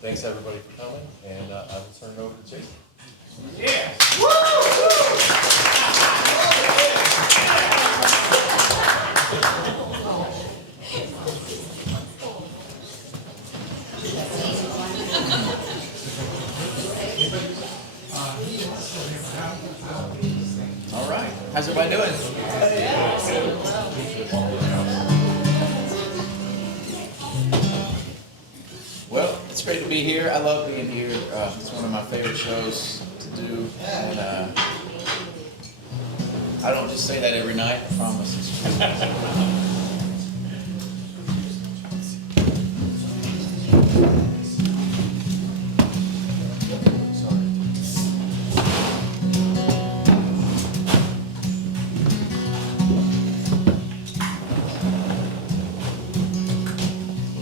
Thanks everybody for coming, and I will turn it over to Jason. Yeah. All right. How's everybody doing? Well, it's great to be here. I love being here. It's one of my favorite shows to do, and I don't just say that every night. I promise it's true.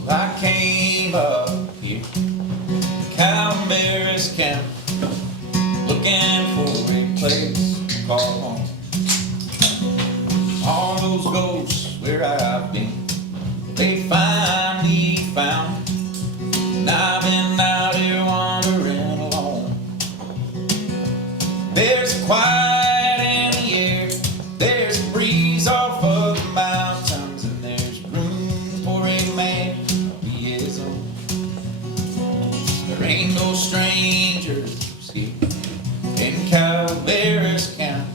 I came up here, Calaveras Camp, looking for a place to call home. All those ghosts where I've been, they finally found, and I've been out here wandering alone. There's a quiet in the air, there's a breeze off of the mountains, and there's room for a man to be his own. There ain't no strangers here in Calaveras County,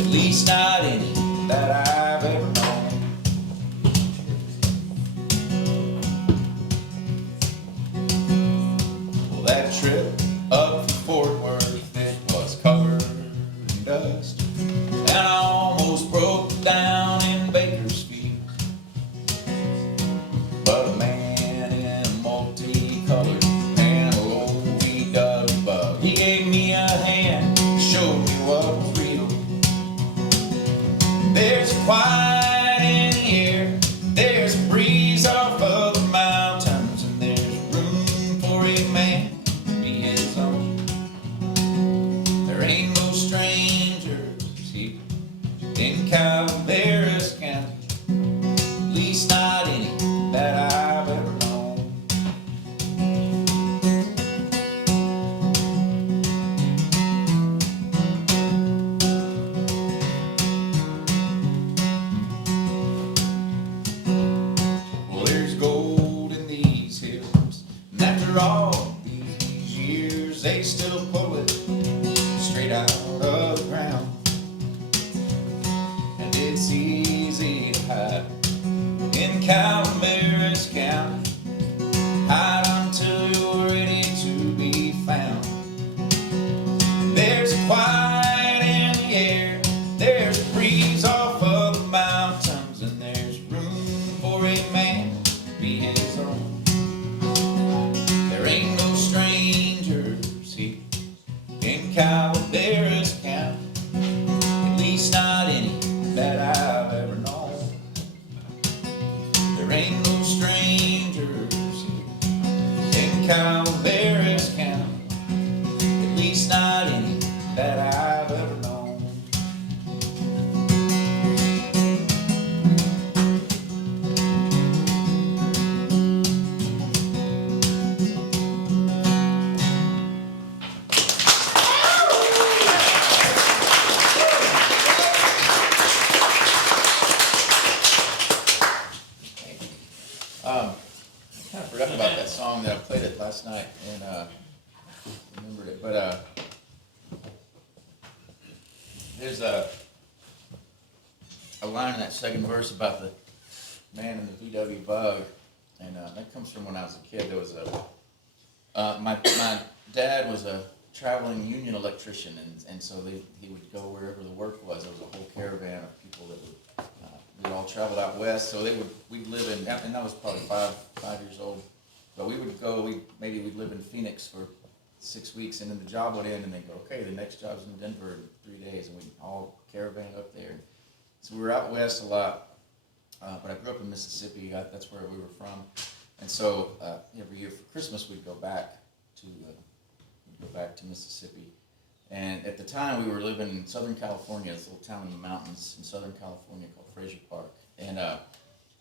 at least not any that I've ever known. Well, that trip up from Fort Worth, it was covered in dust, and I almost broke down in Bakersfield. But a man in a multicolored panel OVW bug, he gave me a hand, showed me what was real. There's a quiet in the air, there's a breeze off of the mountains, and there's room for a man to be his own. There ain't no strangers here in Calaveras County, at least not any that I've ever known. Well, there's gold in these hills, and after all these years, they still pull it straight out of the ground. And it's easy to hide in Calaveras County, hide until you're ready to be found. There's a quiet in the air, there's a breeze off of the mountains, and there's room for a man to be his own. There ain't no strangers here in Calaveras County, at least not any that I've ever known. There ain't no strangers here in Calaveras County, at least not any that I've ever known. I kind of forgot about that song that I played it last night and remembered it, but there's a line in that second verse about the man in the VW bug, and that comes from when I was a kid. There was my dad was a traveling union electrician, and so he would go wherever the work was. There was a whole caravan of people that would we all traveled out west, so we'd live in, and I was probably five years old, but we would go, maybe we'd live in Phoenix for 6 weeks, and then the job would end, and they'd go, okay, the next job's in Denver in 3 days, and we'd all caravan up there. So we were out west a lot, but I grew up in Mississippi. That's where we were from, and so every year for Christmas we'd go back to Mississippi. And at the time, we were living in Southern California, this little town in the mountains in Southern California called Frazier Park.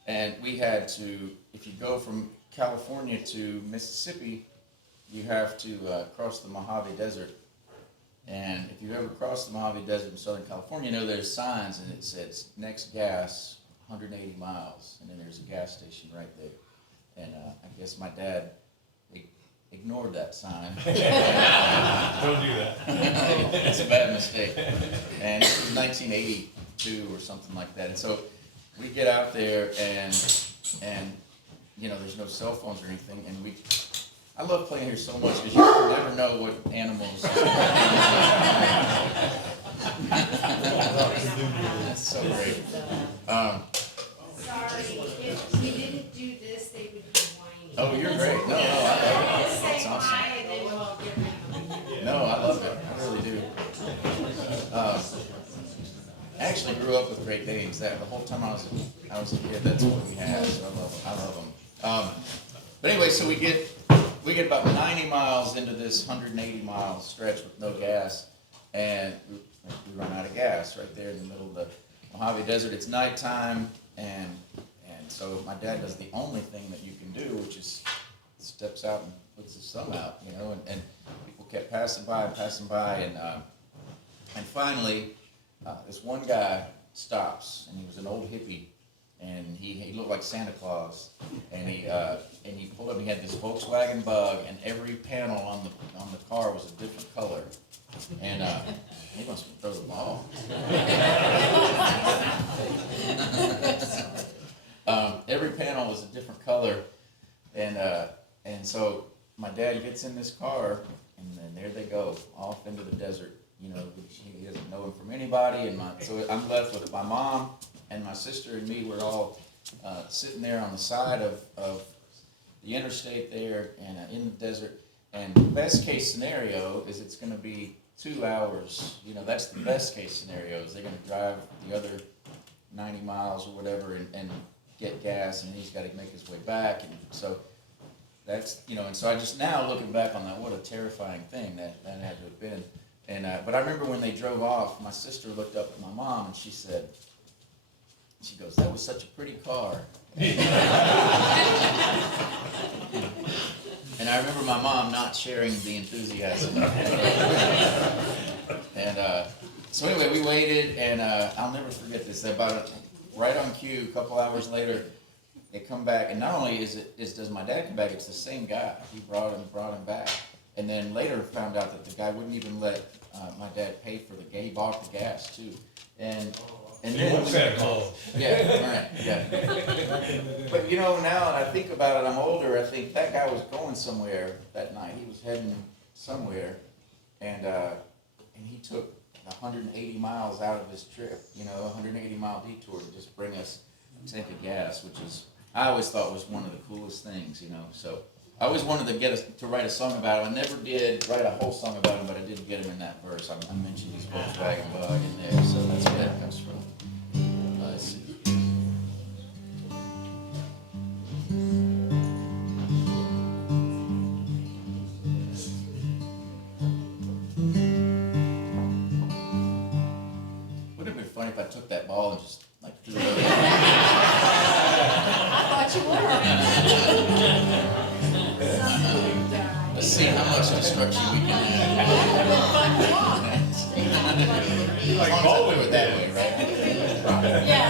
And we had to, if you go from California to Mississippi, you have to cross the Mojave Desert. And if you've ever crossed the Mojave Desert in Southern California, you know there's signs and it says next gas 180 miles, and then there's a gas station right there. And I guess my dad ignored that sign. Don't do that. It's a bad mistake. And it was 1982 or something like that. And so we get out there and you know, there's no cell phones or anything, and I love playing here so much because you never know what animals. That's so great. Sorry, if we didn't do this, they would be whining. Oh, you're great. No, I love it. Just That's say awesome. hi and then we'll get rid of them. No, I love it. I really do. I actually grew up with Great Danes. That the whole time I was a kid, that's what we had. So I love them. But anyway, so we get about 90 miles into this 180-mile stretch with no gas, and we run out of gas right there in the middle of the Mojave Desert. It's nighttime, and so my dad does the only thing that you can do, which is steps out and puts his thumb out, you know, and people kept passing by, and finally, this one guy stops, and he was an old hippie, and he looked like Santa Claus, and he pulled up. And he had this Volkswagen Bug, and every panel on the car was a different color, and he must have thrown the ball. Every panel was a different color, and so my dad gets in this car, and then there they go off into the desert. You know, he doesn't know him from anybody, so I'm left with my mom and my sister and me. We're all sitting there on the side of the interstate there and in the desert. And the best case scenario is it's going to be 2 hours. You know, that's the best case scenario. Is they're going to drive the other 90 miles or whatever and get gas, and he's got to make his way back. And so that's, you know, and so I just now looking back on that, what a terrifying thing that had to have been. And but I remember when they drove off, my sister looked up at my mom and she goes, "That was such a pretty car." And I remember my mom not sharing the enthusiasm. And so anyway, we waited, and I'll never forget this. Right on cue, a couple hours later, they come back, and not only does my dad come back, it's the same guy. He brought him back. And then later found out that the guy wouldn't even let my dad pay for he bought the gas too. And then Santa Claus. Yeah, right, yeah. But you know, now that I think about it, I'm older, I think that guy was going somewhere that night. He was heading somewhere, and he took 180 miles out of his trip, you know, a 180-mile detour to just bring us a tank of gas, which I always thought was one of the coolest things, you know. So I always wanted to write a song about him. I never did write a whole song about him, but I did get him in that verse. I mentioned his Volkswagen Bug in there, so that's where that comes from. Let's see. Wouldn't it have been funny if I took that ball and just like threw it over? I thought you were. Let's see how much destruction we can have. As long as I do it that way, right? Yeah.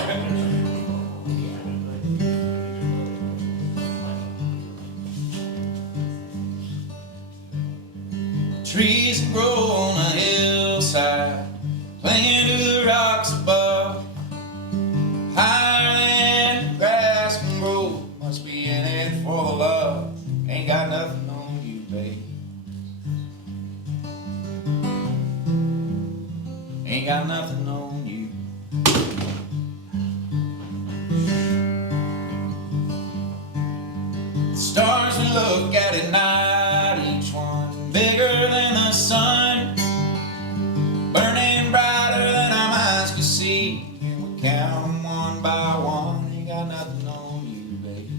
Trees that grow on a hillside, clinging to the rocks above, higher than the grass can grow. Must be in it for the love. Ain't got nothing on you, babe. Ain't got nothing on you. The stars we look at night, each one bigger than the sun, burning brighter than our minds can see. And we count them one by one. Ain't got nothing on you, babe.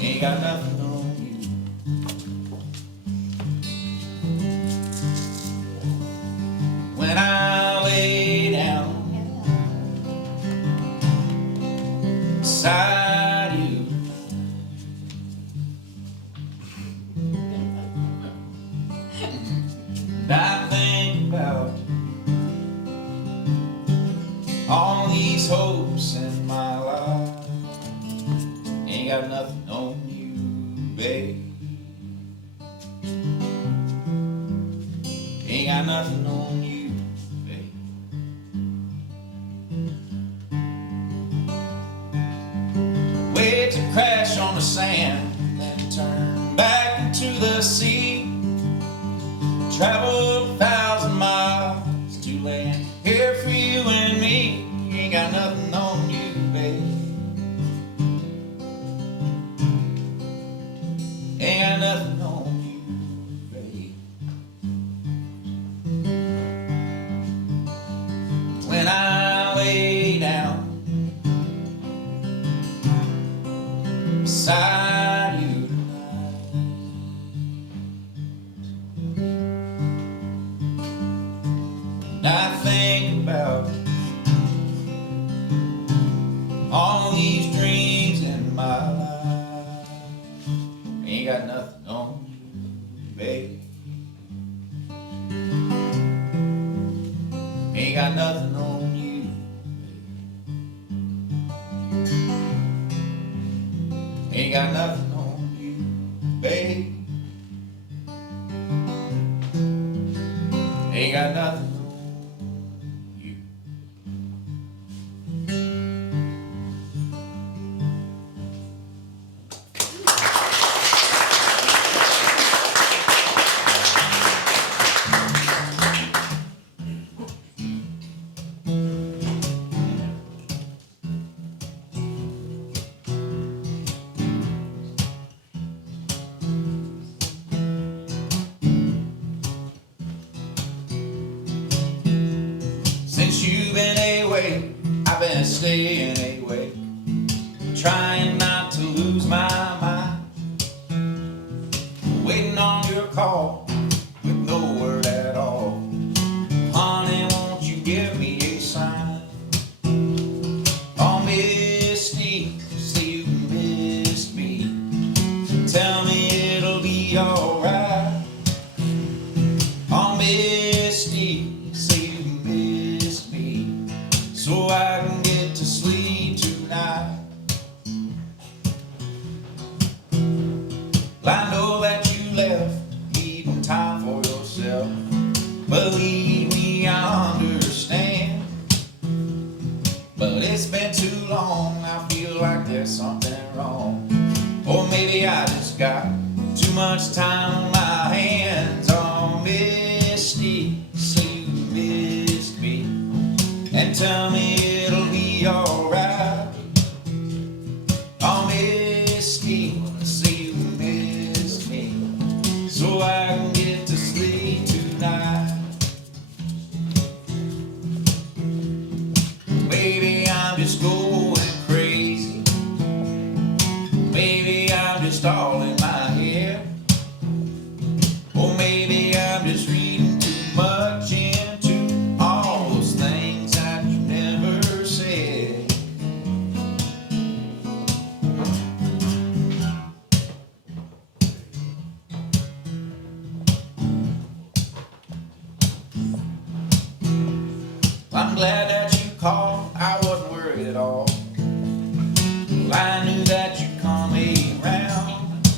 Ain't got nothing on you. When I lay down beside you. And I think about all these hopes in my life. Ain't got nothing on you, babe. Ain't got nothing on you, babe. Waves that crash on the sand and turn back into the sea. Travel 1,000 miles to land here for you and me. Ain't got nothing on you, babe. Ain't got nothing on you, babe. When I lay down beside you tonight, and I think about all these dreams in my life. Ain't got nothing on you, babe. Ain't got nothing on you, babe. Ain't got nothing on you, babe. Ain't got nothing on you. Since you've been away, I've been staying awake, trying not to lose my mind, waiting on your call with no word at all. Honey, won't you give me a sign? Oh, Misty, say you missed me. Tell me it'll be alright. Oh, Misty, say you missed me, so I can get to sleep tonight. Well, I know that you left, leaving time for yourself. Believe me, I understand, but it's been too long. I feel like there's something wrong, or maybe I just got too much time on my hands. Oh, Misty, say you missed me, and tell me it'll be alright. Oh, Misty, say you missed me, so I can get to sleep tonight. Maybe I'm just going crazy. Maybe I'm just all in my head. Or maybe I'm just reading too much into all those things that you never said. I'm glad that you called, I wasn't worried at all. Well, I knew that you'd come around,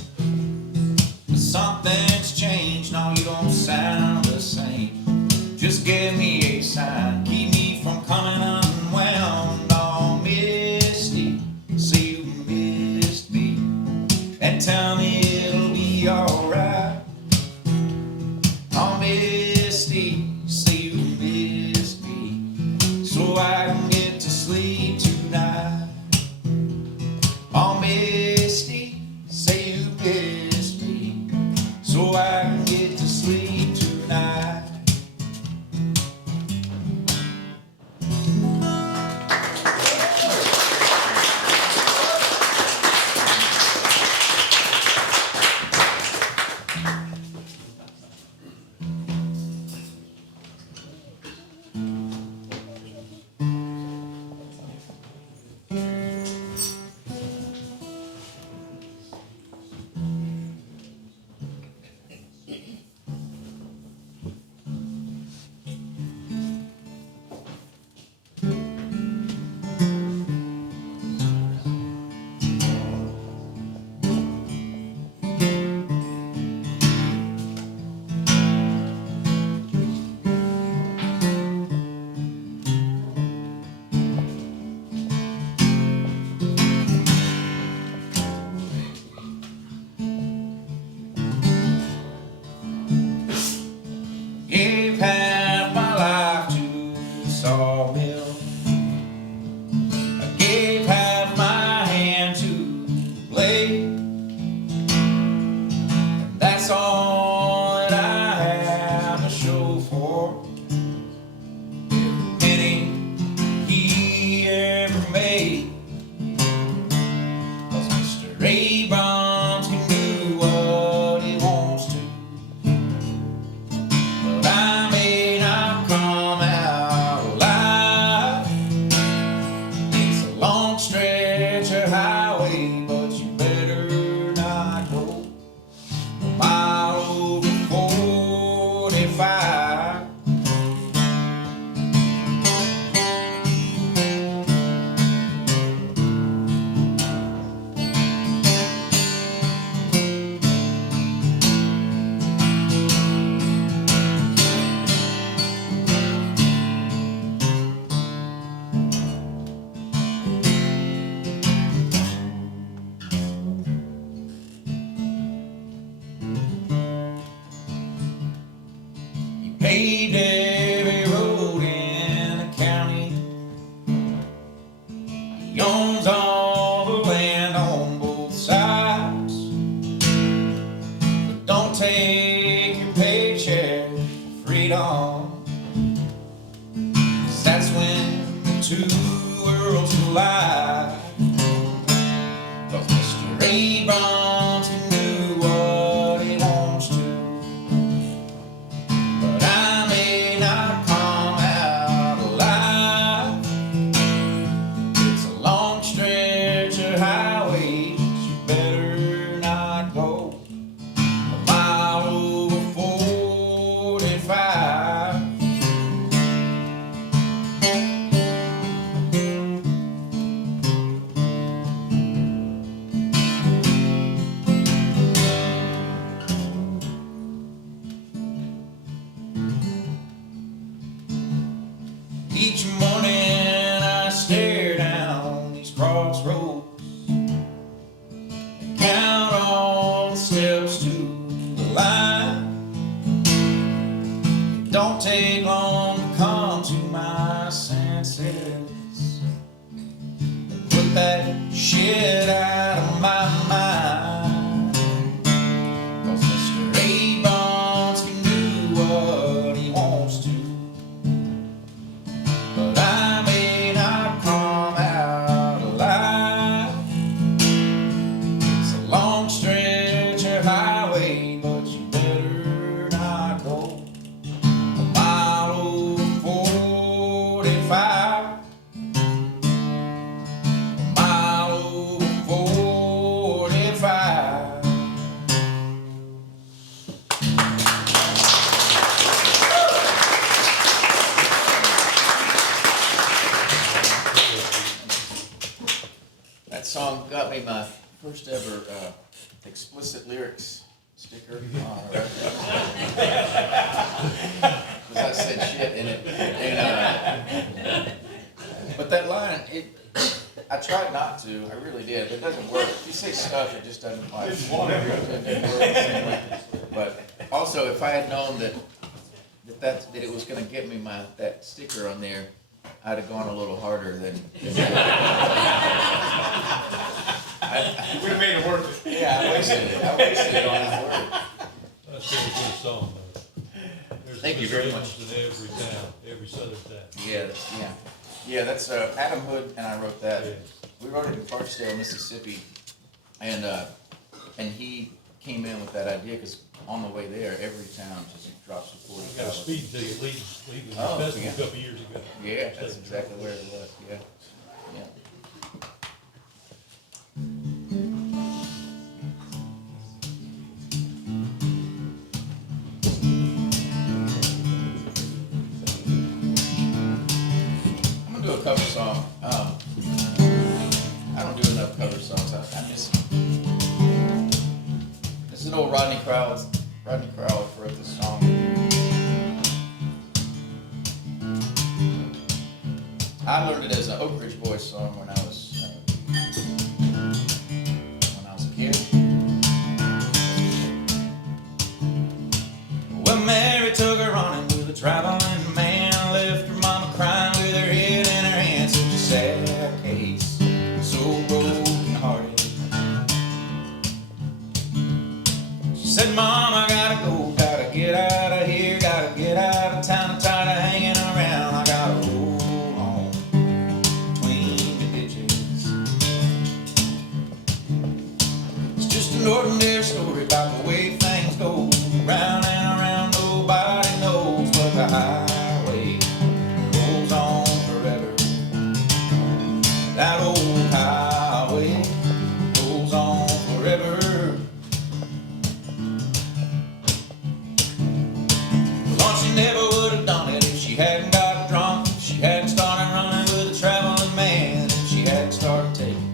but something's changed, no, you don't sound the same. Just give me a sign, keep me from coming unwound. Oh, Misty, say you missed me, and tell me it'll be alright. Oh, Misty, say you missed me, so I can get to sleep tonight. Oh, Misty, say you missed me, so I can get to sleep tonight. road. Count all the steps to the line. It don't take long to come to my senses and put that shit out of my mind. 'Cause Mr. Abrams can do what he wants to, but I may not come out alive. It's a long stretch of highway, but you better not go a mile over 45. A mile over 45. That song got me my first ever explicit lyrics sticker on a record. Because I said shit in it. And, but that line, I tried not to, I really did, but it doesn't work. If you say stuff, it just doesn't like It's whatever. it doesn't work the same way. But also, if I had known that it was going to get me that sticker on there, I'd have gone a little harder than. You would have made it worth it. Yeah, I wasted it on that word. That's a good song, though. There's Thank you very much. in every town, every southern town. Yeah, that's Adam Hood and I wrote that. Yeah. We wrote it in Clarksdale, Mississippi, and he came in with that idea because on the way there, every town just drops a 40. I got a speed ticket leaving the Oh, festival yeah. a couple years ago. Yeah, that's exactly where it was. Yeah. I'm gonna do a cover song. I don't do enough cover songs. This is an old Rodney Crowell. Rodney Crowell wrote this song. I learned it as an Oak Ridge Boys song when I was a kid. Well, Mary took her running with a traveling man, left her mama crying with her head in her hands. Such a sad case, so broken hearted. She said, "Mom, I gotta go, gotta get out of here, gotta get out of town. I'm tired of hanging around. I gotta roll on between the ditches." It's just an ordinary story about the way things go. Round and around, nobody knows, but the highway goes on forever. That old highway goes on forever. Lord, she never would have done it if she hadn't got drunk, if she hadn't started running with a traveling man, if she hadn't started taking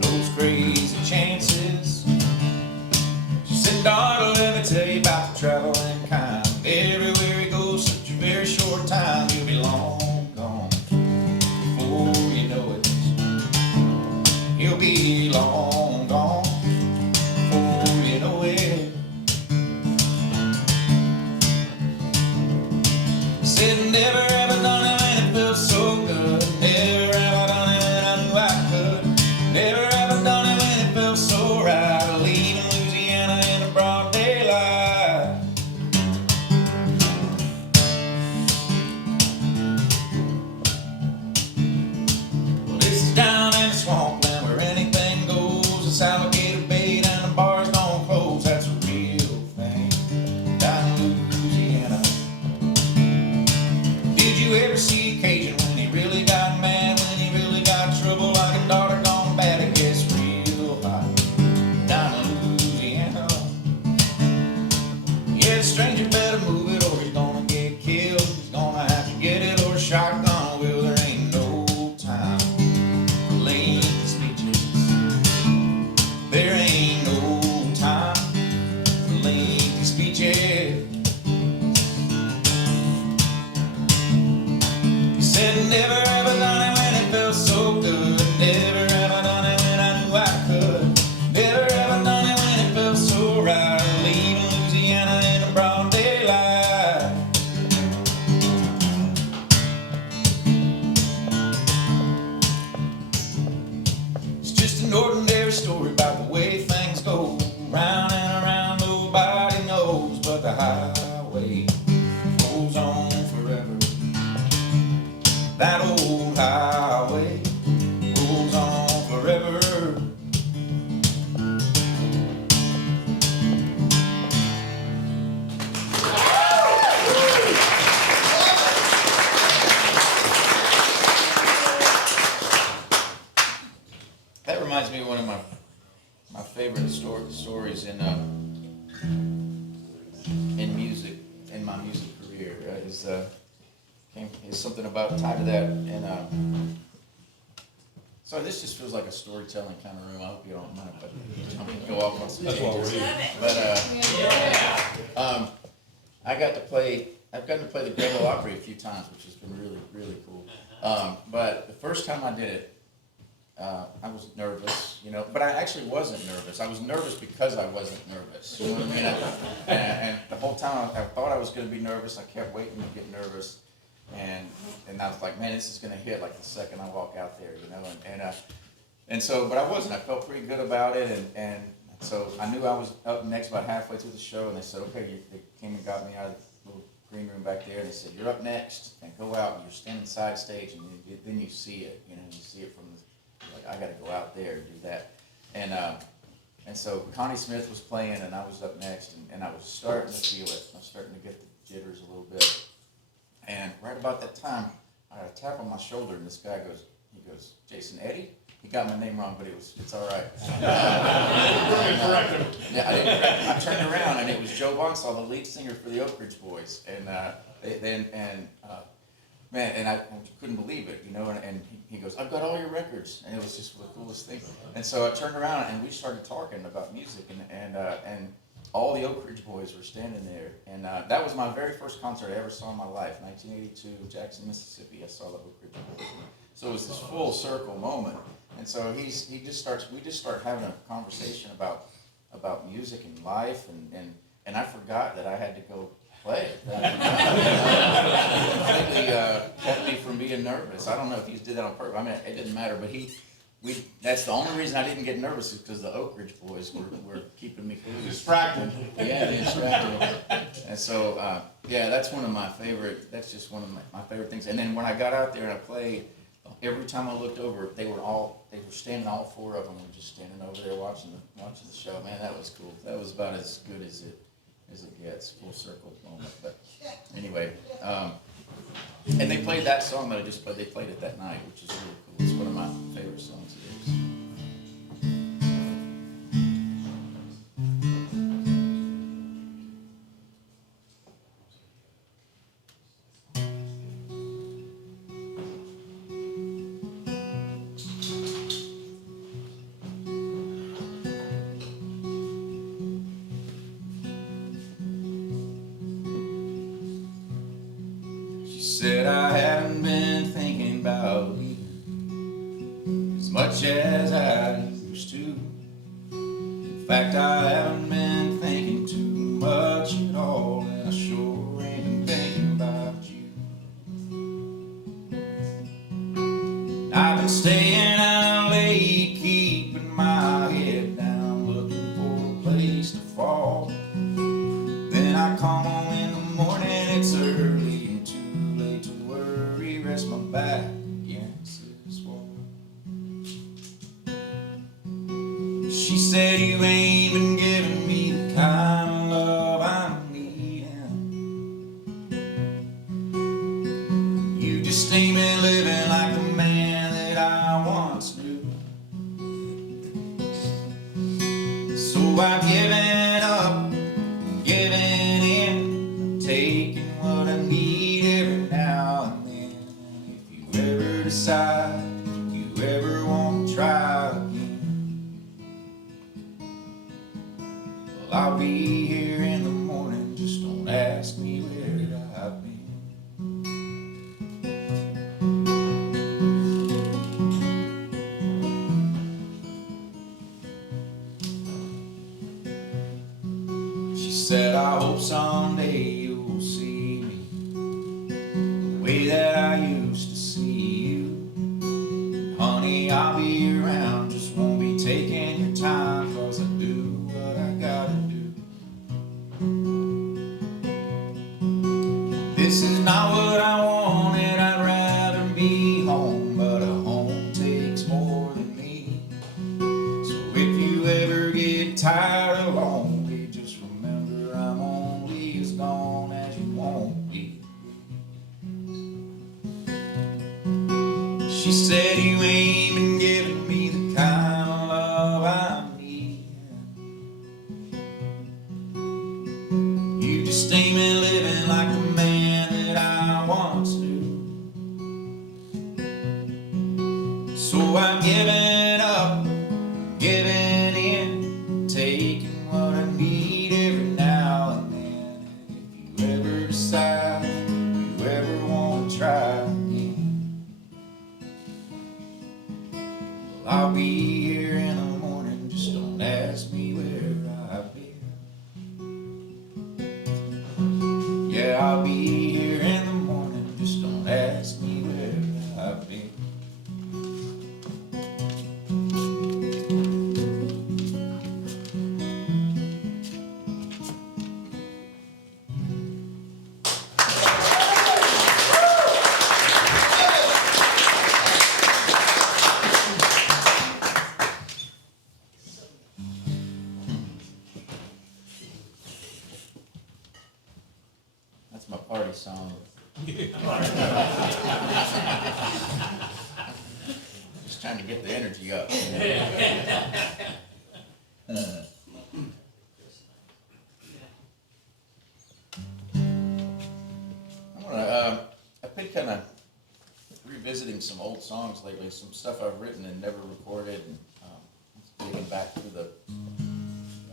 those crazy chances. She said, "Daughter, let me tell you about the traveling kind. Everywhere he goes, such a very short time, you'll be long gone before you know it. You'll be long gone before you know it." Said, "Never ever done it when it felt so good. Never ever done it when I knew I could. Never ever done it when it felt so right. Leaving Louisiana in the broad daylight." Well, this is down in the swampland where anything goes. It's alligator bait and the bars don't close. That's a real thing down in Louisiana. Did you ever see Cajun when he really got mad, when he really got trouble, like a daughter gone bad again? just an ordinary story about the way things go. Round and around, nobody knows, but the highway goes on forever. That old highway goes on forever. That reminds me of one of my favorite stories in music, in my music career. Is something about tied to that. And so this just feels like a storytelling kind of room. I hope you don't mind, but I'm gonna go off on some That's why we're tangents. here. But I've gotten to play the Great Ole Opry a few times, which has been really, really cool. But the first time I did it, I was nervous, but I actually wasn't nervous. I was nervous because I wasn't nervous. You know what I mean? And the whole time I thought I was going to be nervous. I kept waiting to get nervous, and I was like, man, this is going to hit like the second I walk out there, And so, but I wasn't. I felt pretty good about it, and so I knew I was up next about halfway through the show, and they said, okay, they came and got me out of the little green room back there, and they said, you're up next, and go out, and you're standing side stage, and then you see it, you see it from the. Like, I got to go out there and do that, and so Connie Smith was playing, and I was up next, and I was starting to feel it. I was starting to get the jitters a little bit, and right about that time, I got a tap on my shoulder, and this guy goes, Jason Eady. He got my name wrong, but it's all right. Correct him. Yeah, I didn't correct him. I turned around, and it was Joe Bonsall, the lead singer for the Oak Ridge Boys, and man, and I couldn't believe it, and he goes, I've got all your records, and it was just the coolest thing. And so I turned around, and we started talking about music, and all the Oak Ridge Boys were standing there, and that was my very first concert I ever saw in my life, 1982, Jackson, Mississippi. I saw the Oak Ridge Boys. So it was this full circle moment, and so we just start having a conversation about music and life, and I forgot that I had to go play. Completely kept me from being nervous. I don't know if he did that on purpose. I mean, it didn't matter, but that's the only reason I didn't get nervous is because the Oak Ridge Boys were keeping me cool. Distracted. Yeah, they distracted. And so, that's one of my favorite, that's just one of my favorite things. And then when I got out there and I played, every time I looked over, they were standing, all four of them were just standing over there watching the show. Man, that was cool. That was about as good as it gets, full circle moment. But anyway, and they played that song that I just played. They played it that night, which is really cool. It's one of my favorite songs of theirs. Said I haven't been thinking about leaving as much as I used to. In fact, I haven't been thinking too much at all, and I sure ain't been thinking about you. I've been staying out late, keeping my head down, looking for a place to fall. Then I come home in the morning, it's early, rest my back against this wall. She said, you ain't been giving me the kind of love I'm needing. You just ain't been living like the man that I once knew. So I've given up, given in, taking what I need every now and then. Ever decide you ever want to try again, well, I'll be here in the morning, just don't ask me where I've been. She said, I hope someday you'll see me the way that I used to see you. Honey, I'll be around, just won't tired of lonely, just remember I'm only as gone as you won't be. She said you ain't been giving me the kind of love I need. You just ain't been living like the man that I once knew. So I'm giving up, giving in, taking what I need every now and then. And if you ever decide you ever want to try again, well, I'll be here in the morning, just don't ask me where I've been. Yeah, I'll be here in the morning, just don't ask me where I've been. That's my party song. Just trying to get the energy up. I've been kind of revisiting some old songs lately, some stuff I've written and never recorded, and getting back through the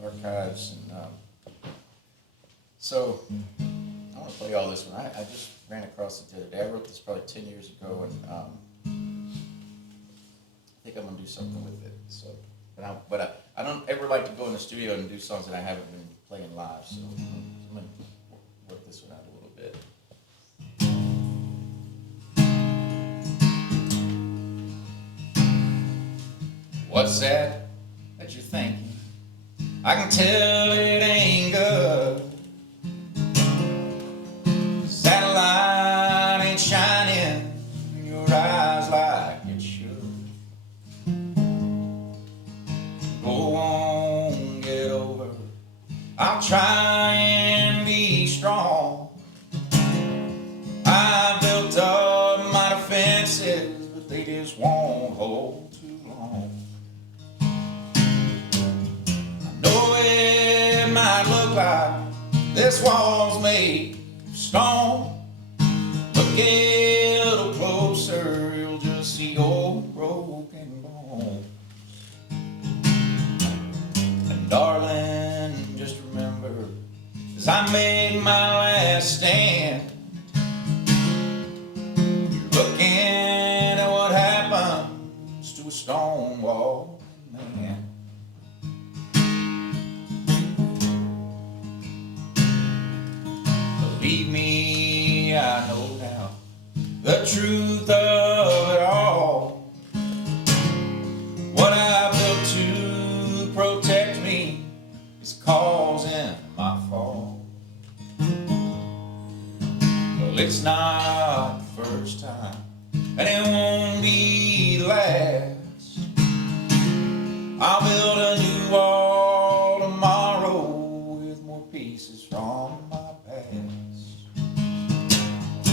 archives. And so I want to play all this one. I just ran across it the other day. I wrote this probably 10 years ago, and I think I'm going to do something with it. So, but I don't ever like to go in the studio and do songs that I haven't been playing live, so I'm going to work this one out a little bit. What's that you're thinking? I can tell it ain't good. Satellite ain't shining in your eyes like it should. Go on, get over it. I'll try and be strong. I built up my defenses, but they just won't hold too long. I know it might look like this wall's made of stone. Look a little closer, you'll just see old broken bones. And darling, just remember, as I make my last stand, you're looking at what happens to a stone wall man. Believe me, I know now the truth of it all. What I built to protect me is causing my fall. Well, it's not the first time, and it won't be the last. I'll build a new wall tomorrow with more pieces from my past. I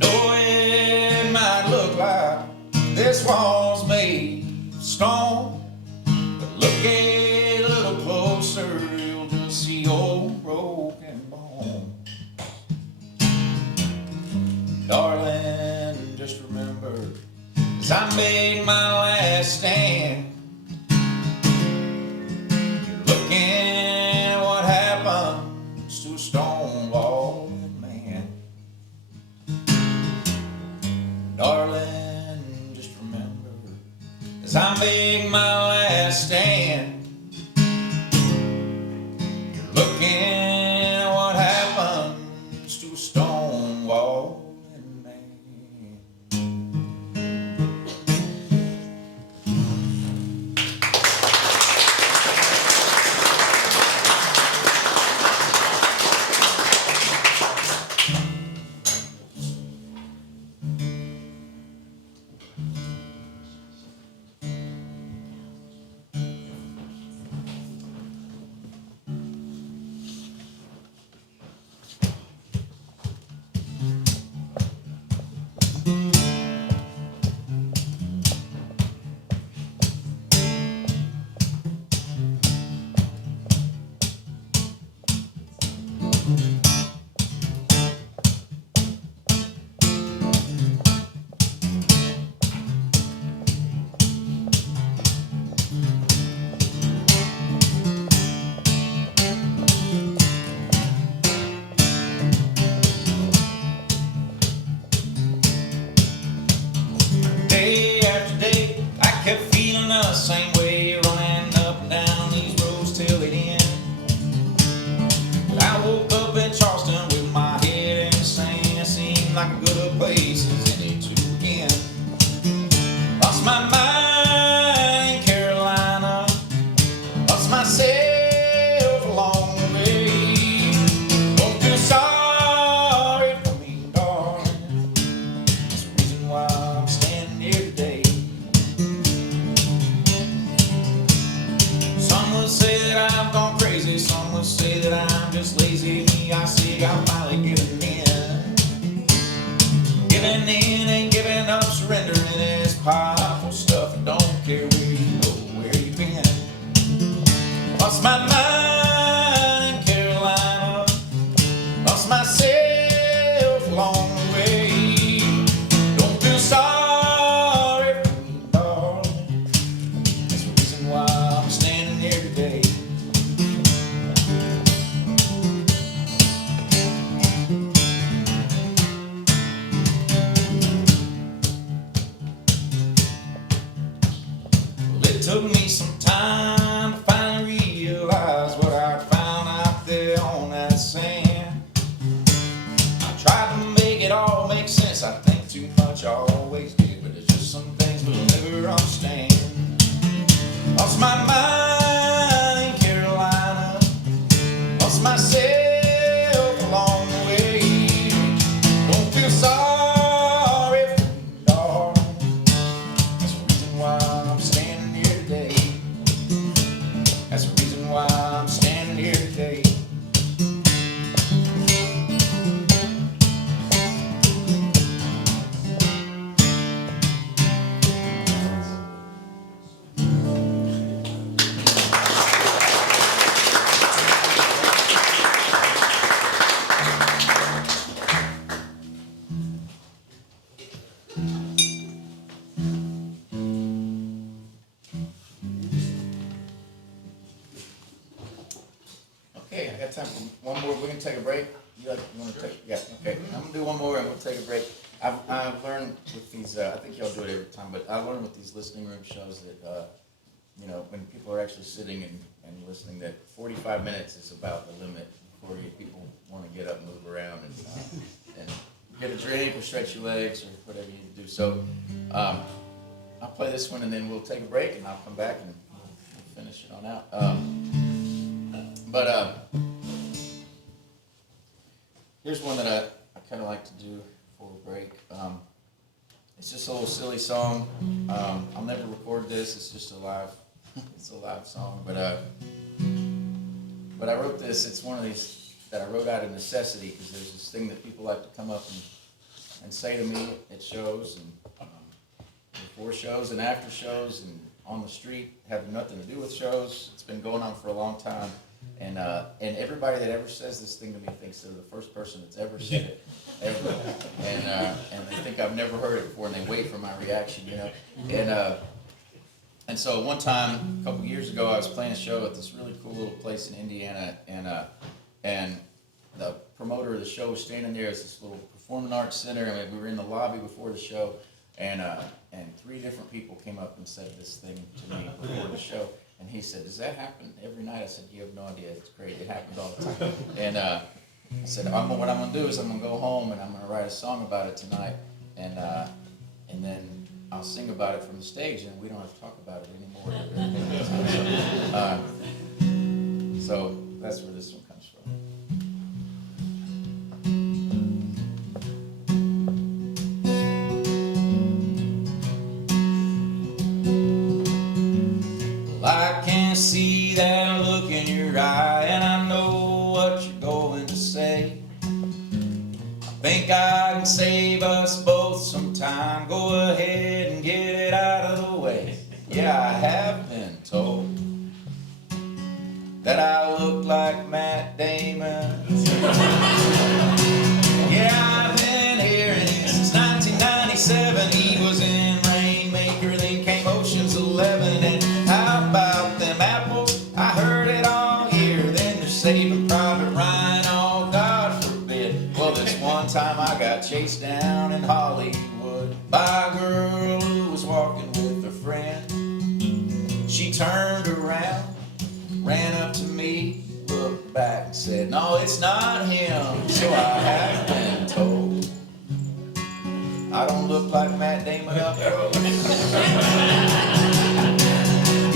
know it might look like this wall's made of stone, but look a little closer, you'll just see old broken bones. Darling, just remember, as I make my last stand, you're looking at what happens to a stone wall man. Darling, just remember, as I make my last stand, you're looking at what happens to a stone wall man. the same way, running up and down these roads till it ends. But I woke up in Charleston with my head in the sand. It seemed like a good place in it to begin. Lost my mind in Carolina, lost myself along the way. Don't feel sorry for me, darling. That's the reason why I'm standing here today. Some will say that I've gone crazy, some will say that I'm just lazy. Me, I say I'm finally giving in. Giving in and giving up, surrendering is powerful stuff. I don't care where you go, where you've been. Lost my mind in Carolina, lost myself along the way. Don't feel sorry for me, darling. That's the reason why I'm standing here today. Well, it took me some time to finally realize what I found out there on that sand. I tried to make it all make sense. I think too much, I always did, but there's just some things we'll never understand. Lost my mind in Carolina, lost myself along the way. Don't feel sorry for me, darling. That's the reason why I'm standing here today. That's the reason why I'm standing here today. Okay, I got time for one more. We're gonna take a break. You want to take? Yeah. Okay. I'm gonna do one more and we'll take a break. I've learned with these. I think y'all do it every time, but I learned with these listening room shows that you know, when people are actually sitting and listening, that 45 minutes is about the limit before people want to get up and move around and get a drink or stretch your legs or whatever you need to do. So I'll play this one and then we'll take a break and I'll come back and we'll finish it on out. Here's one that I kind of like to do before we break. It's just a little silly song. I'll never record this. It's just a live song. But I wrote this. It's one of these that I wrote out of necessity because there's this thing that people like to come up and say to me at shows and before shows and after shows and on the street, having nothing to do with shows. It's been going on for a long time. And everybody that ever says this thing to me thinks they're the first person that's ever said it, ever. And they think I've never heard it before, and they wait for my reaction, you know. And so one time, a couple years ago, I was playing a show at this really cool little place in Indiana, and the promoter of the show was standing there. It's this little performing arts center, and we were in the lobby before the show, and 3 different people came up and said this thing to me before the show. And he said, "Does that happen every night?" I said, "You have no idea. It's great. It happens all the time." And I said, what I'm going to do is I'm going to go home and I'm going to write a song about it tonight. And then I'll sing about it from the stage and we don't have to talk about it anymore. So that's where this one comes from. I can see that look in your eye, and I know what you're going to say. I think I can save us both some time. Go ahead and get it out of the way. Yeah, I have been told that I look like Matt Damon. Yeah, I've been hearing it since 1997. He was in Rainmaker, then came Ocean's 11, and how about them apples? I heard it all year. Then they're Saving Private Ryan. Oh, God forbid. Well, this one time I got chased down in Hollywood by a girl who was walking with her friend. She turned around, ran up to me, looked back and said, no, it's not him. So I have been told. I don't look like Matt Damon up the road.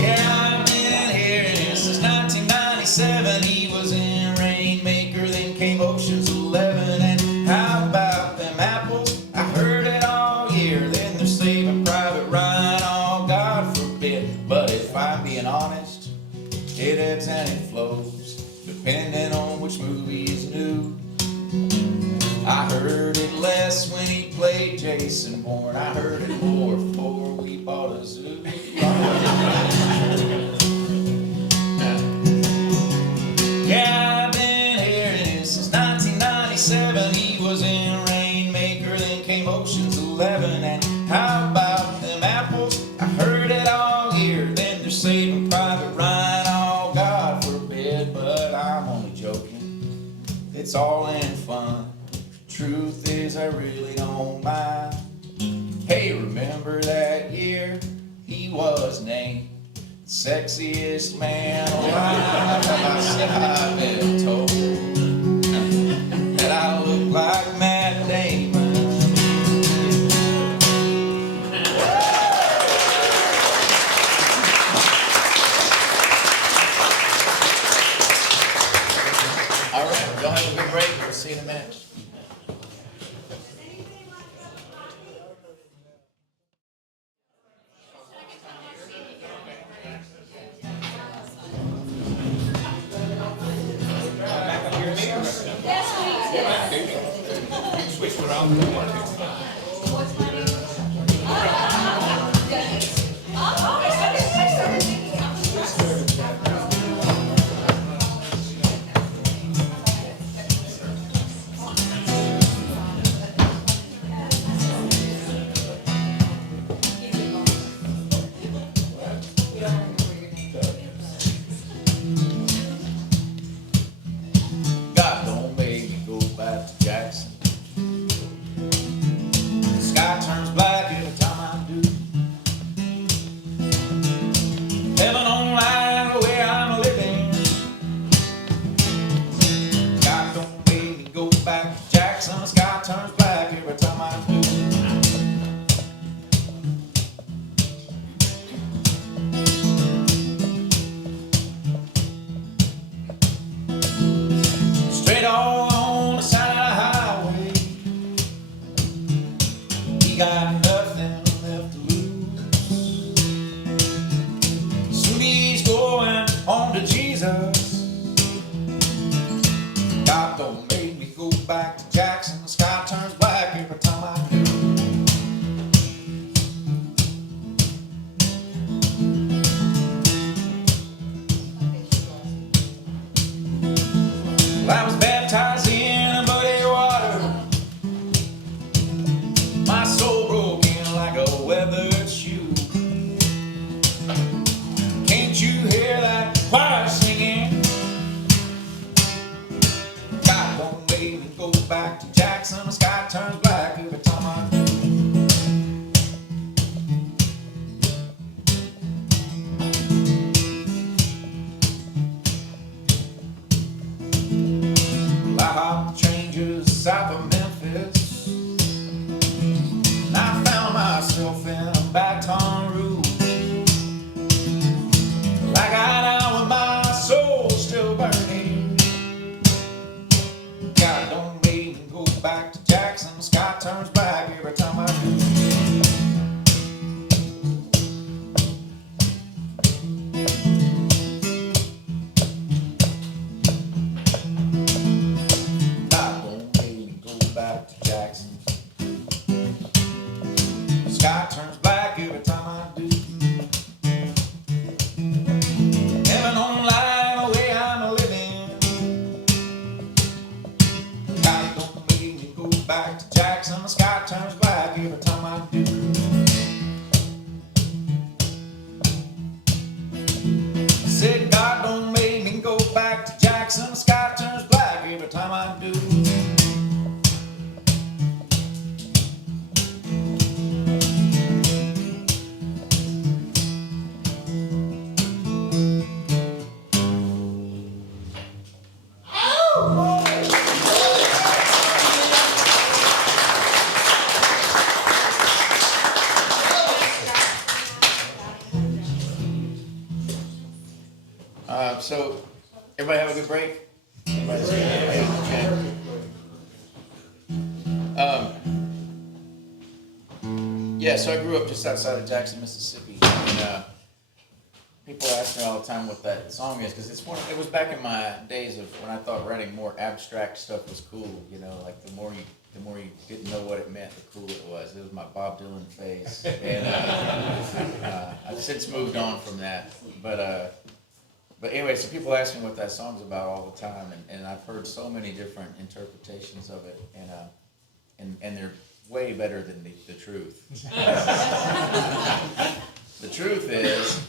Yeah, I've been hearing it since 1997. He was in Rainmaker, then came Ocean's 11. And how about them apples? I heard it all year. Then they're saving Private Ryan. Oh, God forbid. But if I'm being honest, it ebbs and it flows, depending on which movie is new. I heard it less when he played Jason Bourne. I heard it more before we bought a zoo. Yeah, I've been hearing it since 1997. He was in Rainmaker, then came Ocean's 11. And how about them apples? I heard it all year. Then they're saving Private Ryan. Oh, God forbid, but I'm only joking. It's all in fun. Truth is, I really don't mind. Hey, remember that year he was named sexiest man alive? I said I've been told that I look like Matt Damon. All right, y'all have a good break. We'll see you in a minute. Switch around. God don't make me go back to Jackson. The sky turns black every time I do. Heaven don't lie the way I'm living. God don't make me go back to Jackson. The sky turns black every time I do. Straight on the side of the highway, he got nothing left to lose. Soon he's going home to Jesus. God don't make me go back to Jackson. The sky turns black every time I do. Well, I was baptized in muddy water. My soul broke in like a weathered shoe. Can't you hear that choir singing? God don't make me go back to Jackson. The sky turns black every time I do. I hopped the train just south of Memphis, and I found myself in a Baton Rouge. I got out with my soul still burning. God don't make me go back to Jackson. So, everybody have a good break? Everybody's good? Okay. Yeah, so I grew up just outside of Jackson, Mississippi, and people ask me all the time what that song is, because it was back in my days of when I thought writing more abstract stuff was cool, you know, like the more you didn't know what it meant, the cooler it was. It was my Bob Dylan phase, and I've since moved on from that, but anyway, so people ask me what that song's about all the time, and I've heard so many different interpretations of it, and they're way better than the truth. The truth is,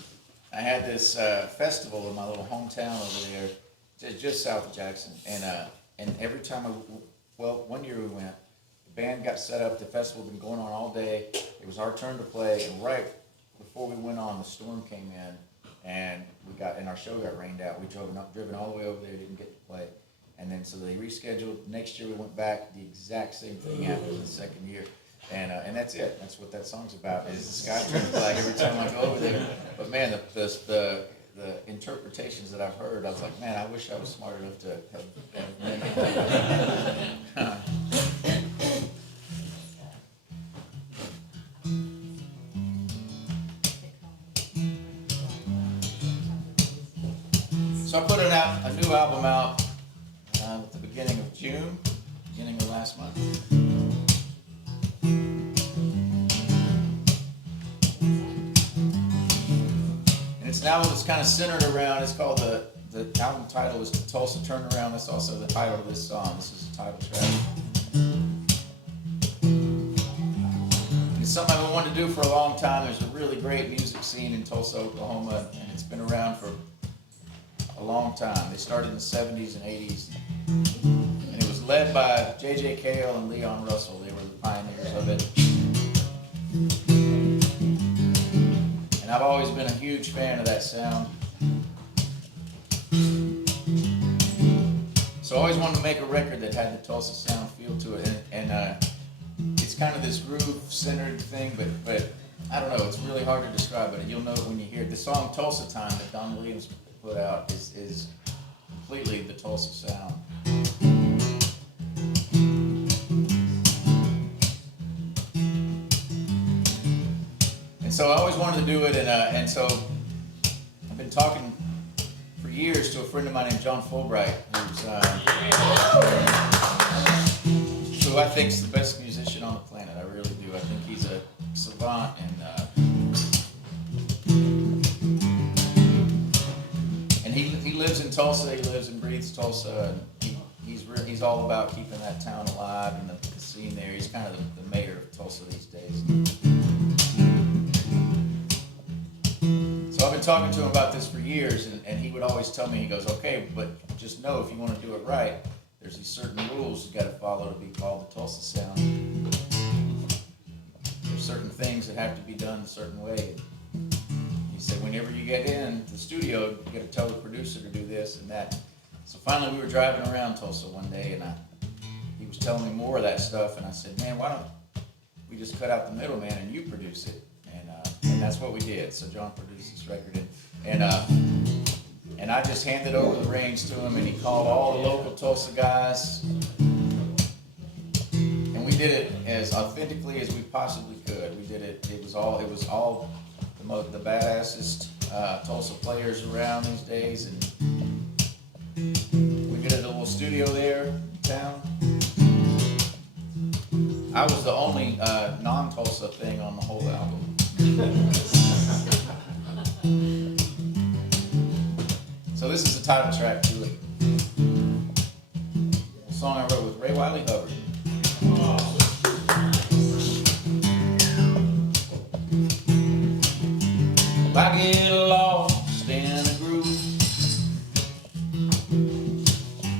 I had this festival in my little hometown over there, just south of Jackson, and every time one year we went, the band got set up, the festival had been going on all day, it was our turn to play, and right before we went on, the storm came in, and our show got rained out. We driven all the way over there, didn't get to play. And then so they rescheduled. Next year we went back. The exact same thing happened the second year, and that's it. That's what that song's about. Is the sky turns black every time I go over there. But man, the interpretations that I've heard, I was like, man, I wish I was smart enough to have. So I put a new album out at the beginning of June, beginning of last month. And it's an album that's kind of centered around, it's called, the album title is Tulsa Turnaround. That's also the title of this song. This is the title track. It's something I've been wanting to do for a long time. There's a really great music scene in Tulsa, Oklahoma, and it's been around for a long time. They started in the 70s and 80s. And it was led by J.J. Cale and Leon Russell. They were the pioneers of it. And I've always been a huge fan of that sound. So I always wanted to make a record that had the Tulsa sound feel to it. And it's kind of this groove-centered thing, but I don't know, it's really hard to describe it. You'll know it when you hear it. The song Tulsa Time that Don Williams put out is completely the Tulsa sound. And so I always wanted to do it, and so I've been talking for years to a friend of mine named John Fulbright, who I think is the best musician on the planet. I really do. I think he's a savant, and he lives in Tulsa. He lives and breathes Tulsa, and he's all about keeping that town alive and the scene there. He's kind of the mayor of Tulsa these days. So I've been talking to him about this for years, and he would always tell me, he goes, okay, but just know if you want to do it right, there's these certain rules you got to follow to be called the Tulsa sound. There's certain things that have to be done a certain way. He said, whenever you get in the studio, you got to tell the producer to do this and that. So finally we were driving around Tulsa one day, and he was telling me more of that stuff, and I said, man, why don't we just cut out the middleman and you produce it? And that's what we did. So John produced this record, and I just handed over the reins to him, and he called all the local Tulsa guys, and we did it as authentically as we possibly could. We did it. It was all the badassest Tulsa players around these days, and we did it at a little studio there in town. I was the only non-Tulsa thing on the whole album. So this is the title track to it. A song I wrote with Ray Wiley Hubbard. I get lost in a groove.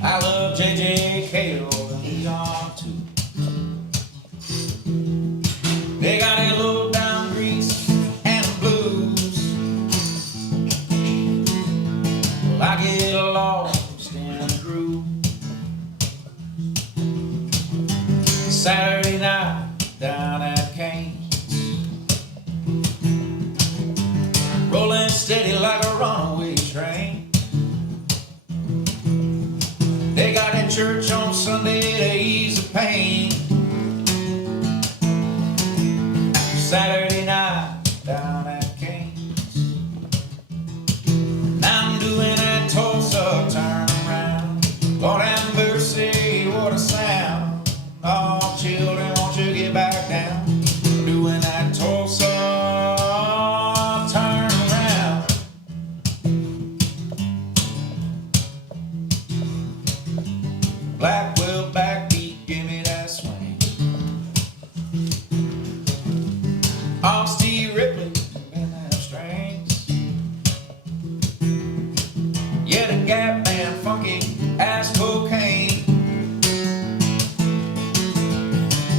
I love J.J. Cale and Leon too. They got a low down grease and blues. Well, I get lost in a groove. Saturday night down at Cain's, rolling steady like a runaway train. Yeah, the Gap Band, funky as cocaine.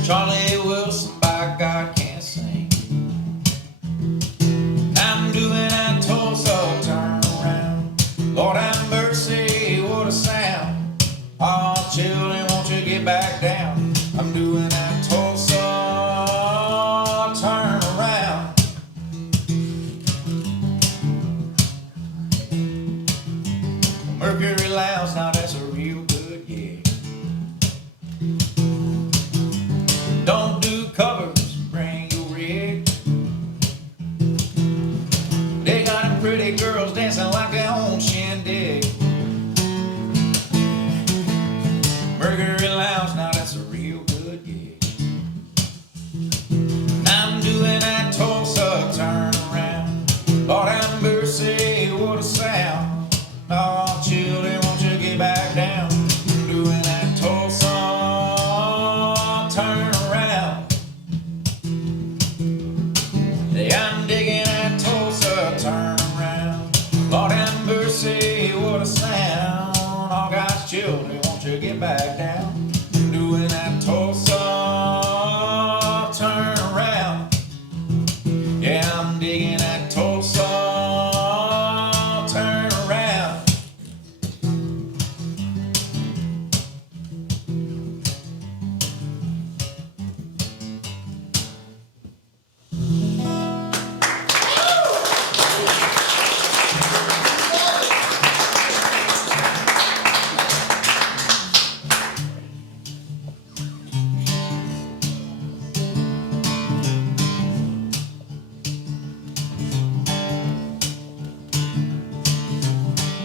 Charlie Wilson, by God, can't sing. I'm doing that Tulsa turnaround. Lord have mercy, what a sound. Oh, children, won't you get back down? I'm doing that Tulsa turnaround. Mercury Lounge, now that's a real good gig. Don't do covers, bring your rig. They got them pretty girls dancing like their own shindig. Mercury Lounge, now that's a real good gig. I'm doing that Tulsa turnaround. Lord have mercy, what a sound. Oh, children, won't you get back down? I'm doing that Tulsa turnaround. Yeah, I'm digging that Tulsa turnaround. Lord have mercy, what a sound. Oh, God's children, won't you get back down? I'm doing that Tulsa turnaround. Yeah, I'm digging that Tulsa turnaround.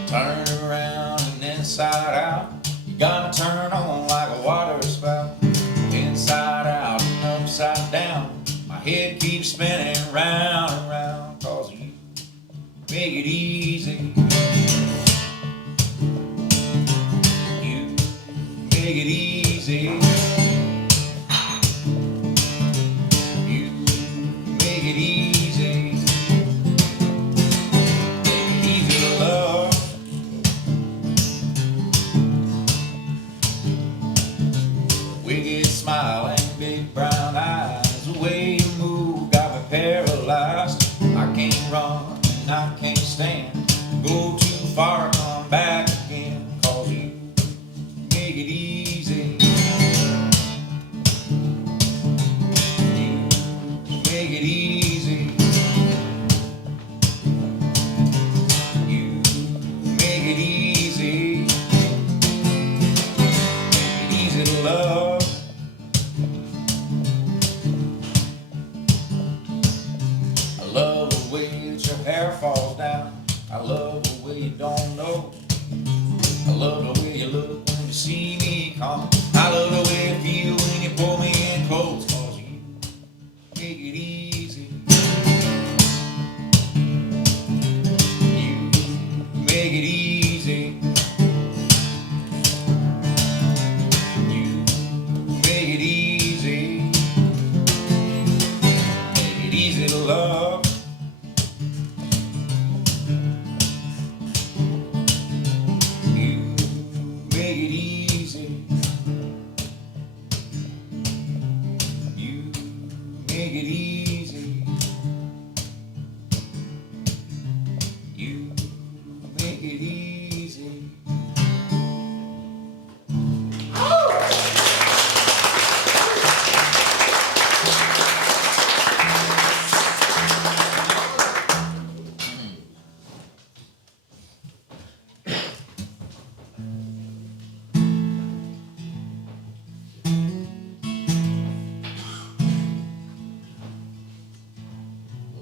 Turn around and inside out. You gotta turn on like a water spout. Inside out and upside down. My head keeps spinning round and round. Cause you make it easy. You make it easy. You make it easy. Make it easy to love. Wicked smile and big brown eyes. The way you move got me paralyzed. I can't run and I can't stand. Go too far, come back again. Cause you make it easy. You make it easy. You make it easy. Make it easy to love. I love the way that your hair falls down. I love the way you don't know. I love the way you look when you see me come. I love the way you feel when you pull me in close. Cause you make it easy. You make it easy. You make it easy. Make it easy to love. You make it easy. You make it easy. You make it easy.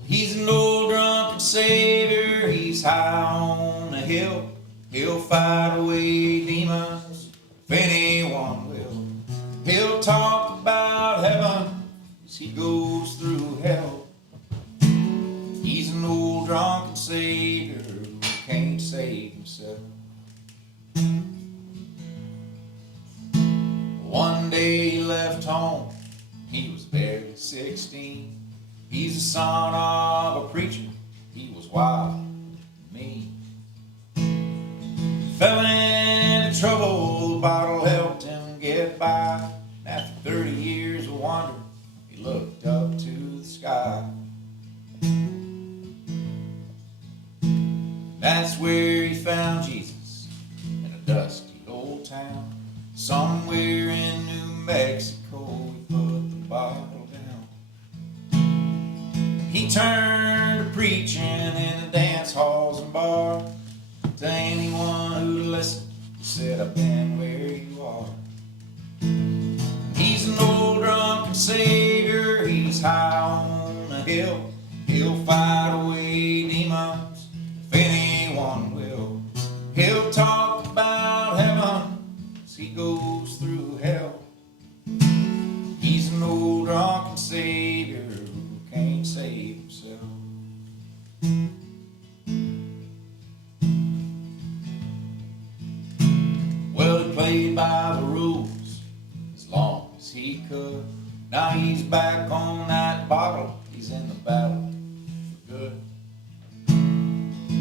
He's an old drunken savior, he's high on a hill. He'll fight away demons if anyone will. He'll talk about heaven as he goes through hell. He's an old drunken savior who can't save himself. One day he left home, he was barely 16. He's the son of a preacher, he was wild and mean. that's where he found Jesus, in a dusty old town. Somewhere in New Mexico, he put the bottle down. He turned to preaching in the dance halls and bars. To anyone who listened, he said, I've been where you are. He's an old drunken savior, he's high on a hill. He'll fight away demons if anyone will. He'll talk about heaven as he goes through hell. He's an old drunken savior who can't save himself. Well, he played by the rules as long as he could. Now he's back on that bottle, he's in the battle for good.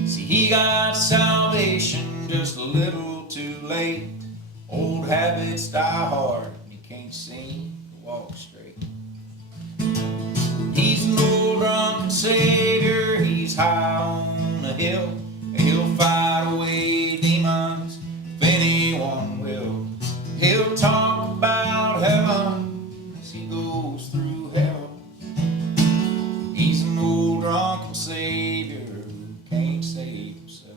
See, he got salvation just a little too late. Old habits die hard, and he can't seem to walk straight. He's an old drunken savior, he's high on a hill. He'll fight away demons if anyone will. He'll talk about heaven as he goes through hell. He's an old drunken savior who can't save himself.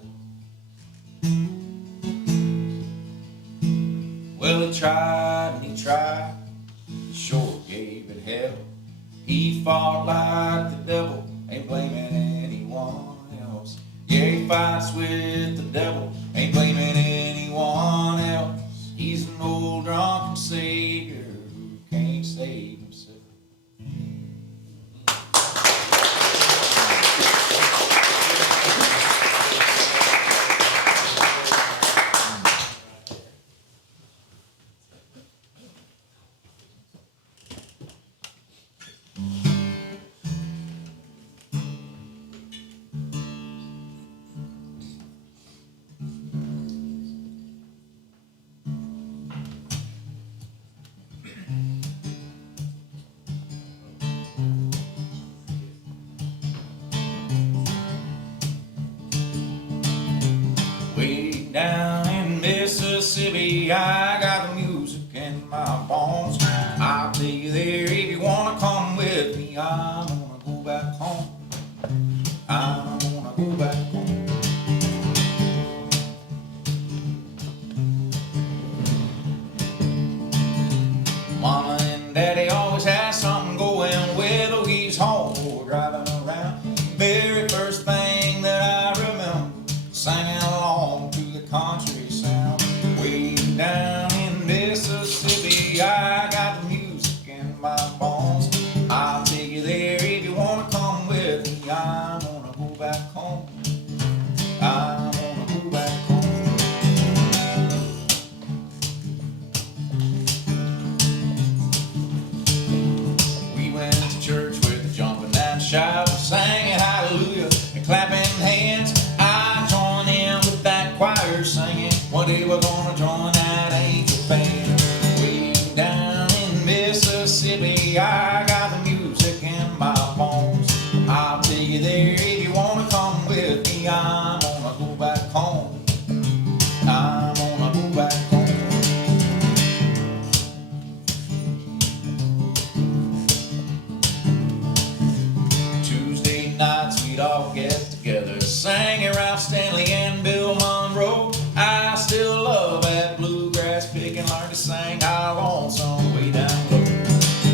Well, he tried and he tried, he sure gave it hell. He fought like the devil, ain't blaming anyone else. Yeah, he fights with the devil, ain't blaming anyone else. He's an old drunken savior who can't save himself. Way down in Mississippi, I got the music in my bones. I'll take you there if you wanna come with me. I'm gonna go back home. I'm gonna go back home. Mama and Daddy always had something going, whether he's home or driving around. Very first thing that I remember, singing along to the country sound. Way down in Mississippi, I got the music in my bones. I'll take you there if you wanna come with me. I'm gonna go back home. I'm gonna go back home. We went to church with the jumping and shouting, singing hallelujah and clapping hands. Choir singing, one day we're gonna join that angel band. Way down in Mississippi, I got the music in my bones. I'll take you there if you wanna come with me. I'm gonna go back home. I'm gonna go back home. Tuesday nights we'd all get together, sing around Stanley and Bill Monroe. I still love that bluegrass pick and learn to sing our own song way down low.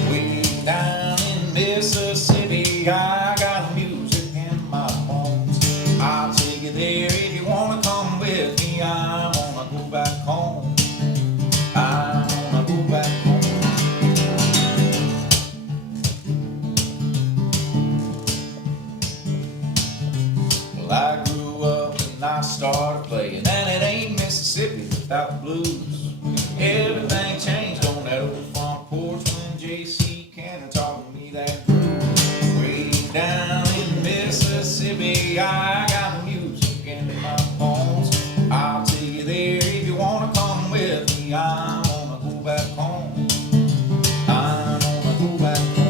Way down in Mississippi, I got the music in my bones. I'll take you there if you wanna come with me. I'm gonna go back home. I'm gonna go back home. Well, I grew up and I started playing, and it ain't Mississippi without the blues. Everything changed on that old front porch when J.C. Cannon taught me that groove. Way down in Mississippi, I got the music in my bones. I'll take you there if you wanna come with me. I'm gonna go back home. I'm gonna go back home.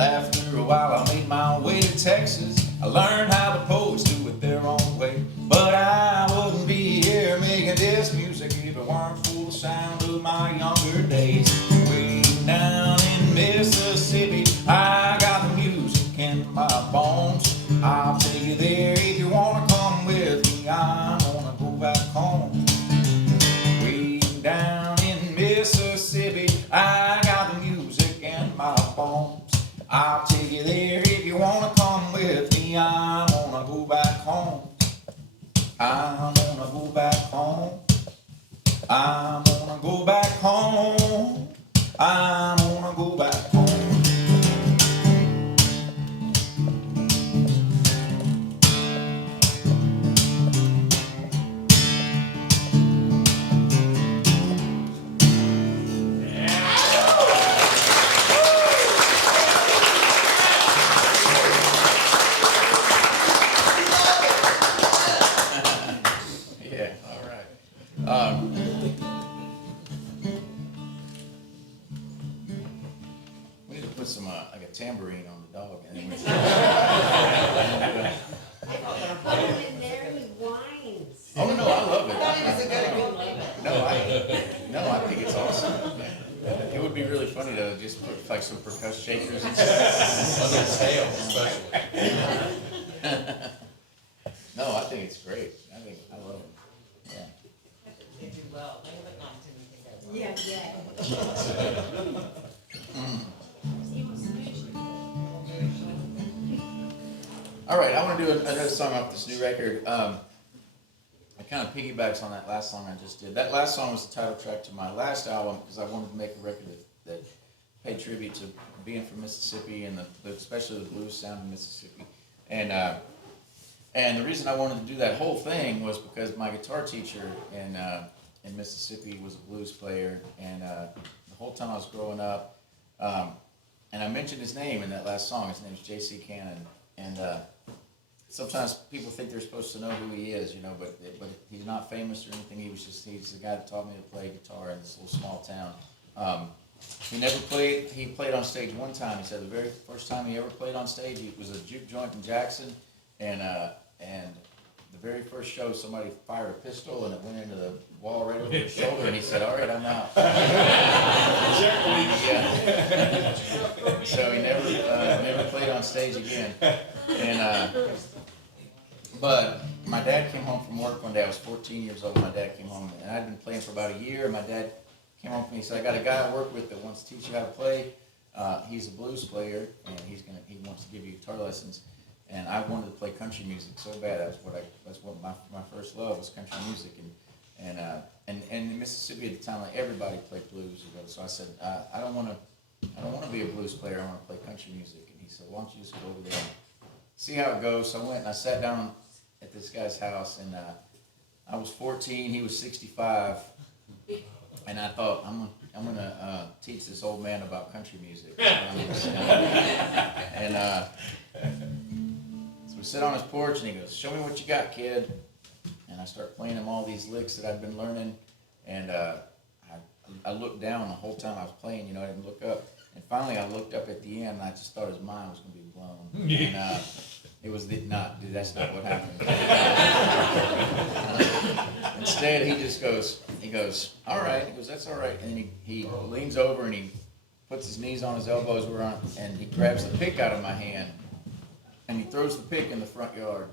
Laughed through a while, I made my way to Texas. I learned how the poets do it their own way. But I wouldn't be here making this music if it weren't for the sound of my younger days. Way down in Mississippi, I got the music in my bones. I'll take you there if you wanna come with me. I'm gonna go back home. Way down in Mississippi, I got the music in my bones. I'll take you there if you wanna come with me. I'm gonna go back home. I'm gonna go back home. I'm gonna go back home. I'm gonna go back home. Yeah, all right. We need to put some like a tambourine on the dog, and then we Put him in there and he whines. Oh no, I love it. No, I think it's awesome. It would be really funny to just put like some percussion shakers and stuff. On his tail, especially. No, I think it's great. I love it. Yeah. They do well. They haven't knocked anything over. Yeah, yeah. All right, I want to do another song off this new record. It kind of piggybacks on that last song I just did. That last song was the title track to my last album because I wanted to make a record that paid tribute to being from Mississippi and especially the blues sound of Mississippi. And the reason I wanted to do that whole thing was because my guitar teacher in Mississippi was a blues player, and the whole time I was growing up, and I mentioned his name in that last song. His name's J.C. Cannon, and sometimes people think they're supposed to know who he is, you know, but he's not famous or anything. He's the guy that taught me to play guitar in this little small town. He never played. He played on stage one time. He said the very first time he ever played on stage, it was a juke joint in Jackson, and the very first show, somebody fired a pistol and it went into the wall right over his shoulder, and he said, "All right, I'm out." Yeah. So he never played on stage again. And but my dad came home from work one day. I was 14 years old. My dad came home, and I'd been playing for about a year. And my dad came home to me and said, "I got a guy I work with that wants to teach you how to play. He's a blues player, and he wants to give you guitar lessons." And I wanted to play country music so bad. That's what my first love was, country music. And in Mississippi at the time, like everybody played blues. You know? So I said, I don't want to be a blues player. I want to play country music. And he said, "Why don't you just go over there and see how it goes?" So I went and I sat down at this guy's house, and I was 14. He was 65. And I thought, I'm gonna teach this old man about country music. And so we sit on his porch, and he goes, "Show me what you got, kid." And I start playing him all these licks that I've been learning. And I looked down the whole time I was playing. You know, I didn't look up. And finally, I looked up at the end, and I just thought his mind was gonna be blown. And it was not. Dude, that's not what happened. Instead, he goes, "All right." He goes, "That's all right." And he leans over and he puts his knees on his elbows, and he grabs the pick out of my hand, and he throws the pick in the front yard.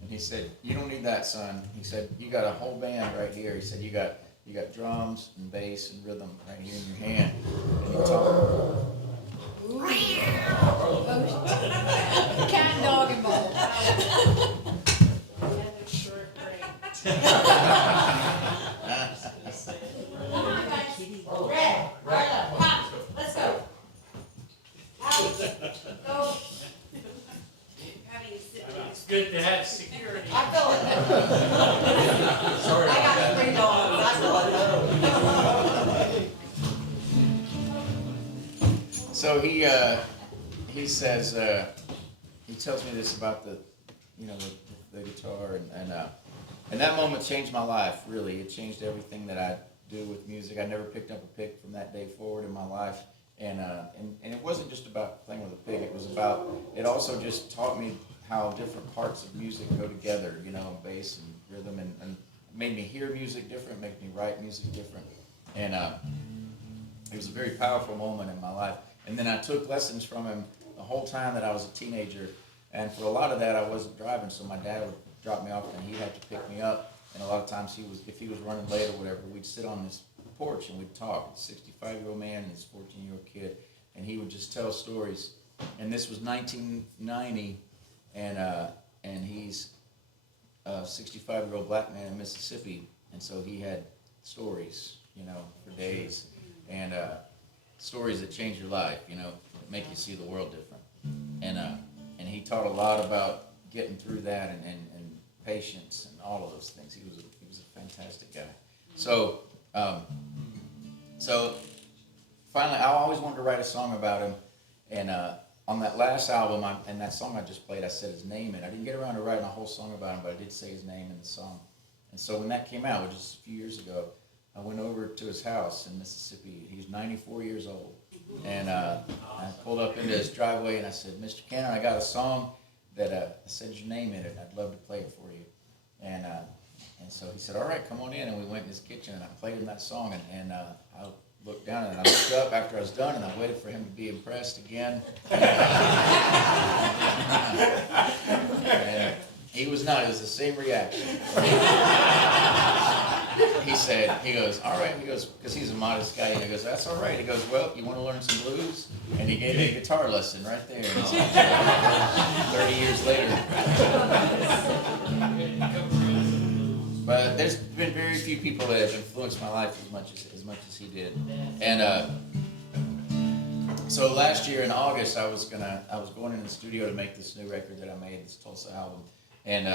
And he said, "You don't need that, son." He said, "You got a whole band right here." He said, You got drums and bass and rhythm right here in your hand." And he told Cat, dog, and ball. Another short break. Come on, guys. Red, Marla, pop, let's go. Out, go. Having to sit there. It's good to have security. I feel it. Sorry. I got 3 dogs. I feel it. So he says, he tells me this about the guitar, and that moment changed my life, really. It changed everything that I do with music. I never picked up a pick from that day forward in my life, and it wasn't just about playing with a pick. it also just taught me how different parts of music go together, you know, bass and rhythm, and made me hear music different, made me write music different. And it was a very powerful moment in my life. And then I took lessons from him the whole time that I was a teenager. And for a lot of that, I wasn't driving, so my dad would drop me off and he'd have to pick me up. And a lot of times if he was running late or whatever, we'd sit on this porch and we'd talk. A 65-year-old man and this 14-year-old kid. And he would just tell stories. And this was 1990, and he's a 65-year-old black man in Mississippi. And so he had stories, you know, for days. And stories that change your life, you know, that make you see the world different. And he taught a lot about getting through that and patience and all of those things. He was a fantastic guy. So finally, I always wanted to write a song about him. And on that last album, and that song I just played, I said his name in. I didn't get around to writing a whole song about him, but I did say his name in the song. And so when that came out, which was a few years ago, I went over to his house in Mississippi. He was 94 years old. And I pulled up into his driveway and I said, Mr. Cannon, I got a song that I said your name in it, and I'd love to play it for you. And so he said, all right, come on in. And we went in his kitchen and I played him that song. And I looked down and I looked up after I was done and I waited for him to be impressed again. And he was not. It was the same reaction. He goes, all right. He goes, because he's a modest guy. He goes, that's all right. He goes, well, you want to learn some blues? And he gave me a guitar lesson right there. And it's 30 years later. But there's been very few people that have influenced my life as much as he did. And so last year in August, I was going in the studio to make this new record that I made, this Tulsa album, and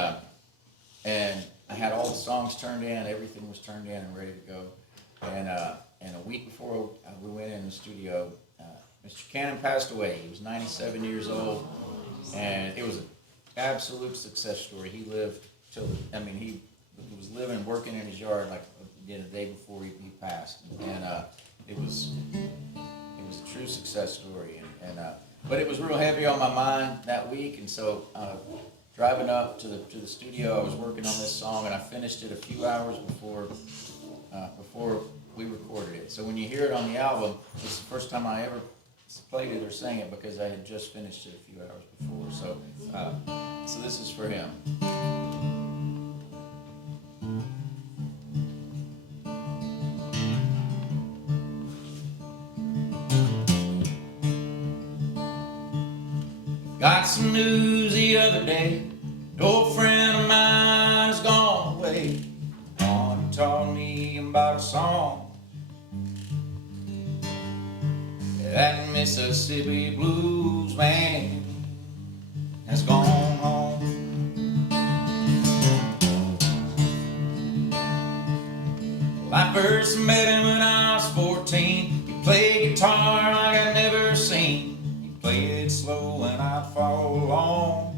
I had all the songs turned in, everything was turned in and ready to go. And a week before we went in the studio, Mr. Cannon passed away. He was 97 years old, and it was an absolute success story. He lived till, he was living and working in his yard like the day before he passed, and it was a true success story. But it was real heavy on my mind that week, and so driving up to the studio, I was working on this song, and I finished it a few hours before we recorded it. So when you hear it on the album, it's the first time I ever played it or sang it because I had just finished it a few hours before. So this is for him. Got some news the other day. An old friend of mine has gone away. On and taught me about a song. That Mississippi blues man has gone home. Well, I first met him when I was 14. He played guitar like I'd never seen. He played slow and I'd follow along.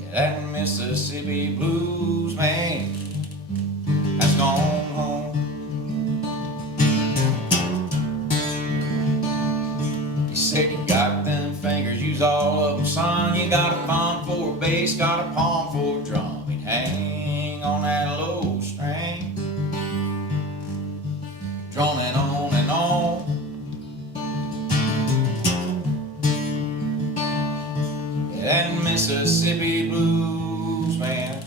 Yeah, that Mississippi blues man has gone home. He said, you got them fingers, use all of them, son. You got a palm for a bass, got a palm for a drum. He'd hang on that low string, droning on and on. That Mississippi blues man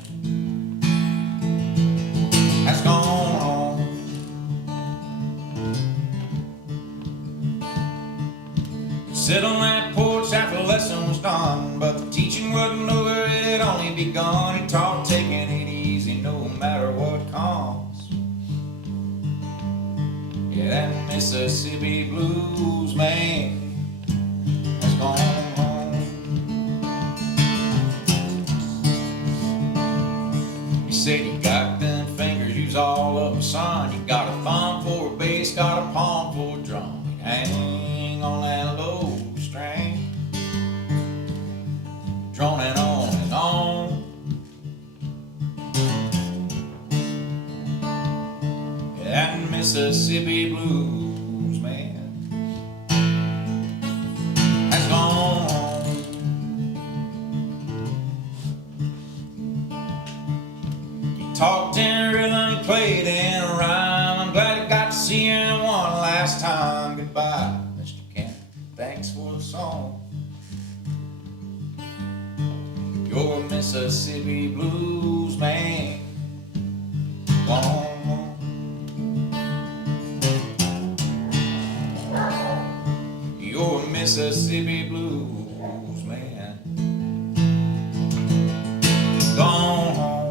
has gone home. Sit on that porch after the lesson was done, but the teaching wasn't over, it had only begun. He taught taking it easy no matter what comes. Yeah, that Mississippi blues man has gone home. He said, you got them fingers, use all of them, son. You got a thumb for a bass, got a palm for a drum. Hang on that low string, droning on and on. That Mississippi blues man talked in rhythm, he played in a rhyme. I'm glad I got to see him one last time. Goodbye, Mr. Kent. Thanks for the song. You're a Mississippi blues man. Gone home. You're a Mississippi blues man. Gone home.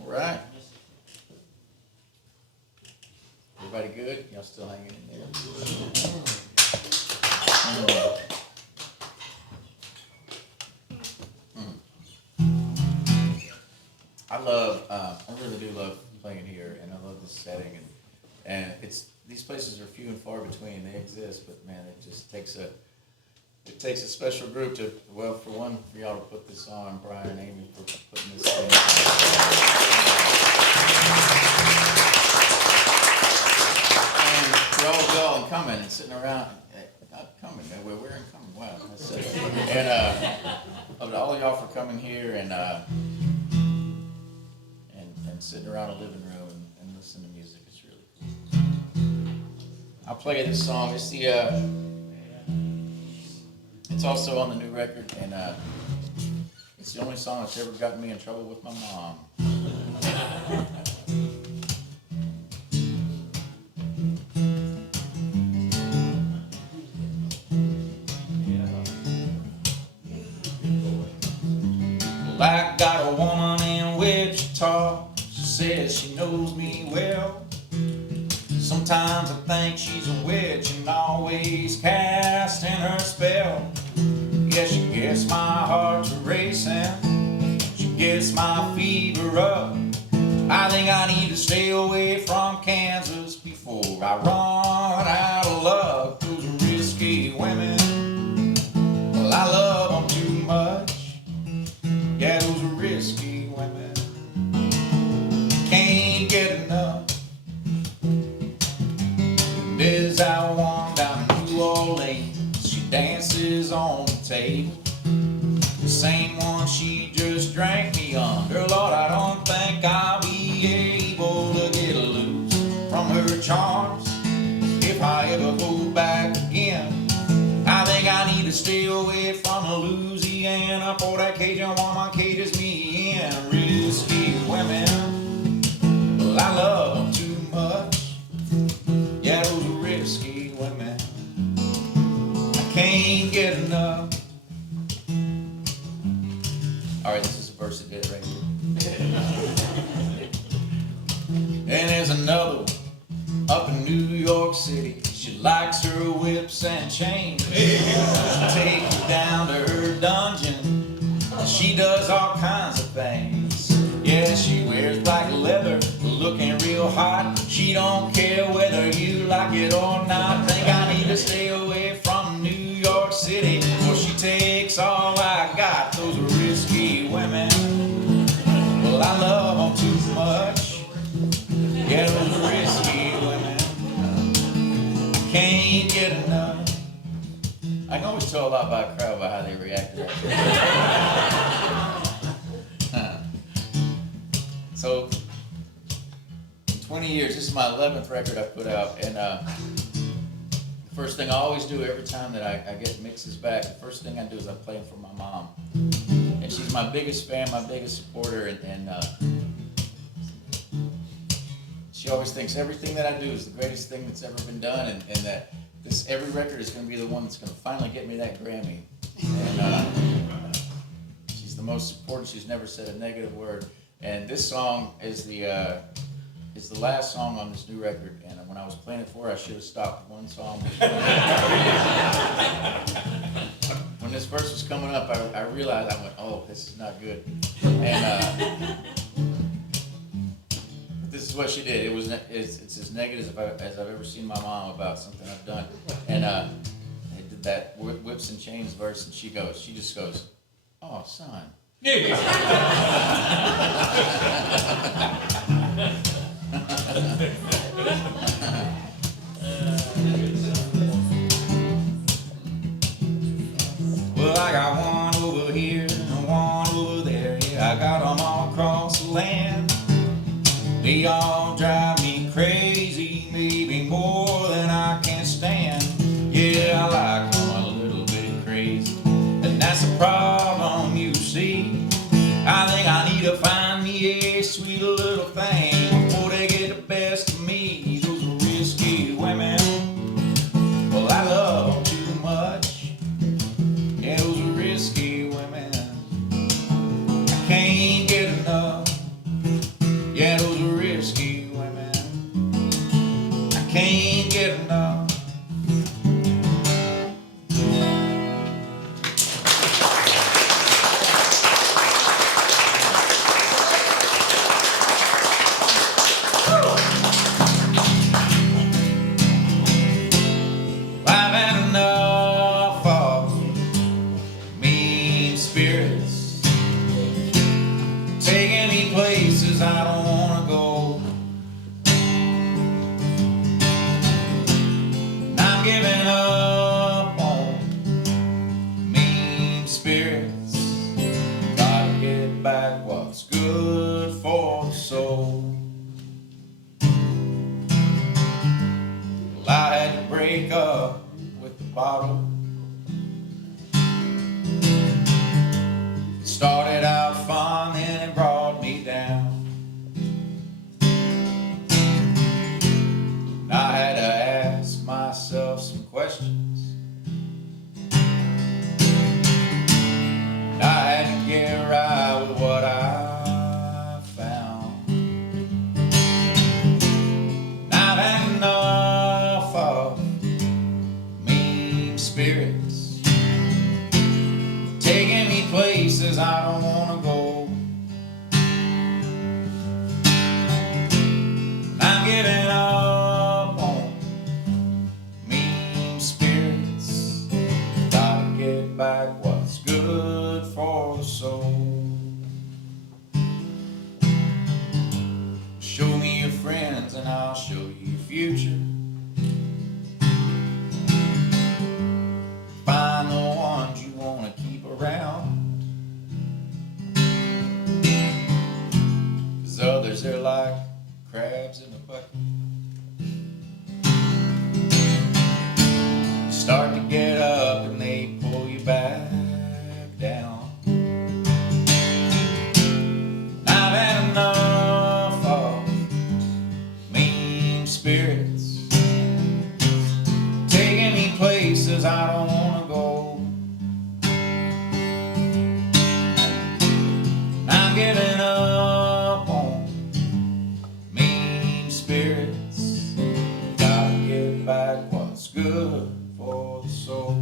All right. Everybody good? Y'all still hanging in there? I really do love playing here, and I love this setting, and these places are few and far between. They exist, but man, it takes a special group to, well, for y'all to put this on, Brian and Amy for putting this thing on. And for all of y'all coming and sitting around, not coming, we're in coming, wow. That's it. And all of y'all for coming here and sitting around a living room and listening to music. It's really cool. I'll play this song. It's also on the new record, and it's the only song that's ever gotten me in trouble with my mom. Well, I got a woman in Wichita. She says she knows me well. Sometimes I think she's a witch and always casting her spell. Yeah, she gets my heart racing. She gets my fever up. I think I need to stay away from Kansas before I run out of luck. Those risky women, well, I love them too much. Yeah, those risky women, can't get enough. There's that one down in New Orleans. She dances on the table, the same one she just drank me under. Lord, I don't think I'll be able to get loose from her charms if I ever go back again. I think I need to stay away from Louisiana, for that Cajun woman cages me in. Risky women, well, I love them too much. Yeah, those risky women, I can't get enough. All right, this is a verse of it right here. And there's another one up in New York City. She likes her whips and chains. She'll take you down to her dungeon. She does all kinds of things. Yeah, she wears black leather, looking real hot. She don't care whether you like it or not. Think I need to stay away from New York City, for she takes all I got. Those risky women, well, I love them too much. Yeah, those risky women, I can't get enough. I can always tell a lot by a crowd by how they react to that. So, in 20 years, this is my 11th record I put out, and the first thing I always do every time that I get mixes back, the first thing I do is I play them for my mom. And she's my biggest fan, my biggest supporter, and she always thinks everything that I do is the greatest thing that's ever been done, and that every record is going to be the one that's going to finally get me that Grammy. And she's the most supportive. She's never said a negative word. And this song is the last song on this new record. And when I was playing it for her, I should have stopped one song. When this verse was coming up, I realized, I went, oh, this is not good. And this is what she did. It's as negative as I've ever seen my mom about something I've done. And I did that whips and chains verse, and she just goes, "Oh, son." Well, I got one over here and one over there. Yeah, I got them all across the land. They all drive me crazy, maybe more than I can stand. Yeah, I like them a little bit crazy, and that's the problem, you see. I think I need to find me a sweet little thing before they get the best of me. Those risky women, well, I love them too much. Yeah, those risky women, I can't get enough. Yeah, those risky women, I can't get enough. I've had enough of mean spirits taking me places I don't wanna go. And I'm giving up on mean spirits. Gotta get back what's good for the soul. Well, I had to break up with the bottle. Started out fun, then it brought me down. And I had to ask myself some questions. And I had to get right with what I found. And I've had enough of mean spirits taking me places I don't wanna go. I'm giving up on mean spirits. Gotta get back what's good for the soul. Show me your friends and I'll show you your future. Find the ones you wanna keep around. 'Cause others, they're like crabs in a bucket. You start to get up and they pull you back down. I've had enough of mean spirits taking me places I don't wanna go. I'm giving up on mean spirits. Gotta get back what's good for the soul.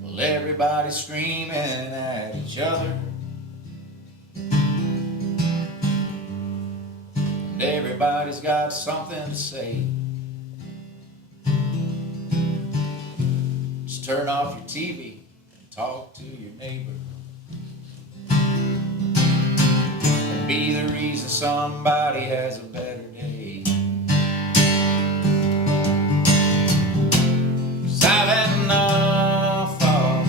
Well, everybody's screaming at each other, and everybody's got something to say. Just turn off your TV and talk to your neighbor, and be the reason somebody has a better day. 'Cause I've had enough of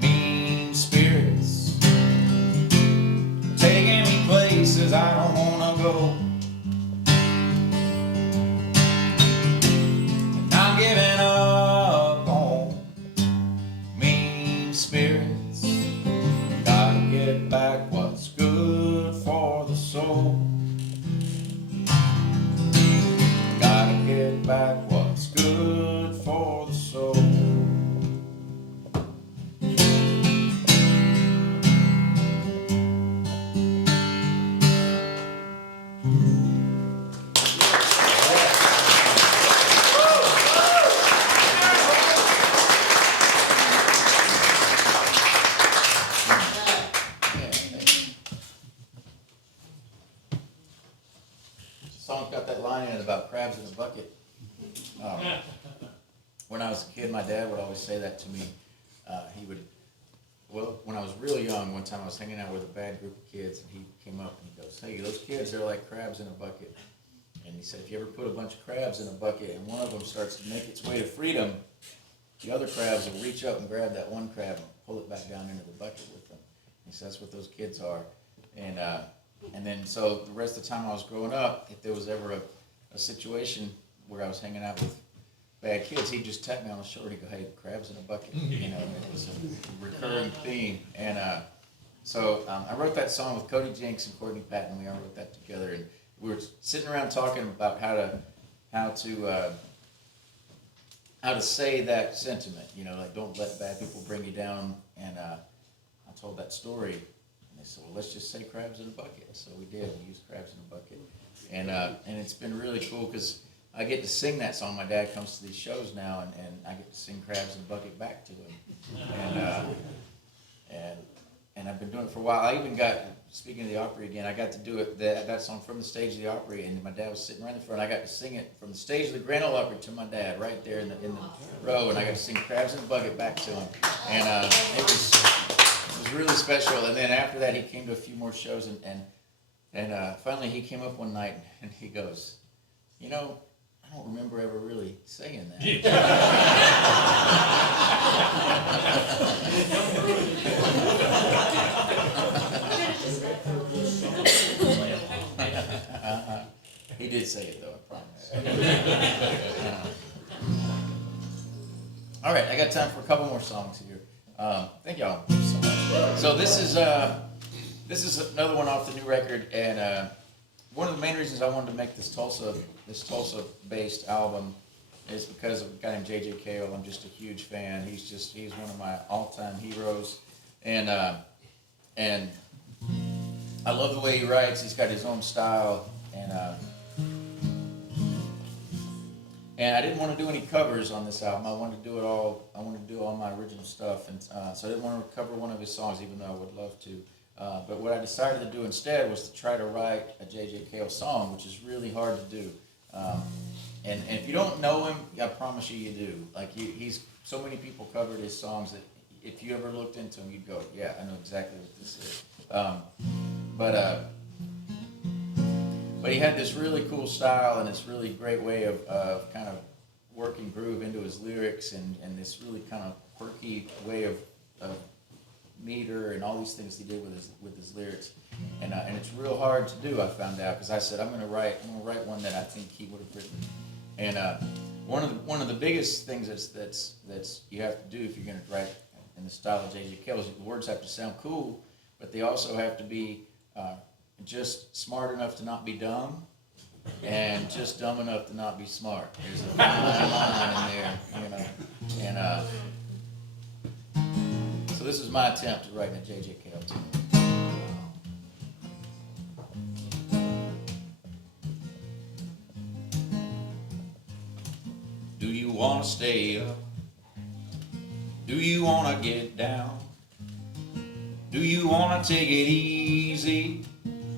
mean spirits taking me places I don't wanna go. And I'm giving up on mean spirits. Gotta get back what's good for the soul. dad would always say that to me. He would, well, when I was really young, one time I was hanging out with a bad group of kids, and he came up and he goes, "Hey, those kids are like crabs in a bucket." And he said, if you ever put a bunch of crabs in a bucket and one of them starts to make its way to freedom, the other crabs will reach up and grab that one crab and pull it back down into the bucket with them. He said, that's what those kids are. And then so the rest of the time I was growing up, if there was ever a situation where I was hanging out with bad kids, he'd just tap me on the shoulder. He'd go, "Hey, crabs in a bucket." You know, it was a recurring theme. And so I wrote that song with Cody Jenks and Courtney Patton. We all wrote that together, and we were sitting around talking about how to say that sentiment. You know, like, don't let bad people bring you down. And I told that story, and they said, "Well, let's just say crabs in a bucket." So we did. We used crabs in a bucket, and it's been really cool because I get to sing that song. My dad comes to these shows now, and I get to sing "Crabs in a Bucket" back to him, and I've been doing it for a while. I even got, speaking of the Opry again, I got to do that song from the stage of the Opry, and my dad was sitting right in front. I got to sing it from the stage of the Grand Ole Opry to my dad right there in the row, and I got to sing "Crabs in a Bucket" back to him, and it was really special. And then after that, he came to a few more shows, and finally he came up one night and he goes, "You know, I don't remember ever really saying that." He did say it though, I promise. All right, I got time for a couple more songs here. Thank y'all so much. So this is another one off the new record, and one of the main reasons I wanted to make this Tulsa-based album is because of a guy named J.J. Cale. I'm just a huge fan. He's one of my all-time heroes, and I love the way he writes. He's got his own style, and I didn't want to do any covers on this album. I wanted to do all my original stuff, and so I didn't want to cover one of his songs, even though I would love to. But what I decided to do instead was to try to write a J.J. Cale song, which is really hard to do. And if you don't know him, I promise you do. Like, he's so many people covered his songs that if you ever looked into him, you'd go, "Yeah, I know exactly what this is." But he had this really cool style and this really great way of kind of working groove into his lyrics, and this really kind of quirky way of meter and all these things he did with his lyrics, and it's real hard to do. I found out because I said I'm gonna write one that I think he would have written, and one of the biggest things that's you have to do if you're gonna write in the style of J.J. Cale is the words have to sound cool, but they also have to be just smart enough to not be dumb, and just dumb enough to not be smart. There's a fine line in there, you know, and. So this is my attempt at writing a J.J. Cale tune. Do you want to stay up? Do you want to get down? Do you want to take it easy?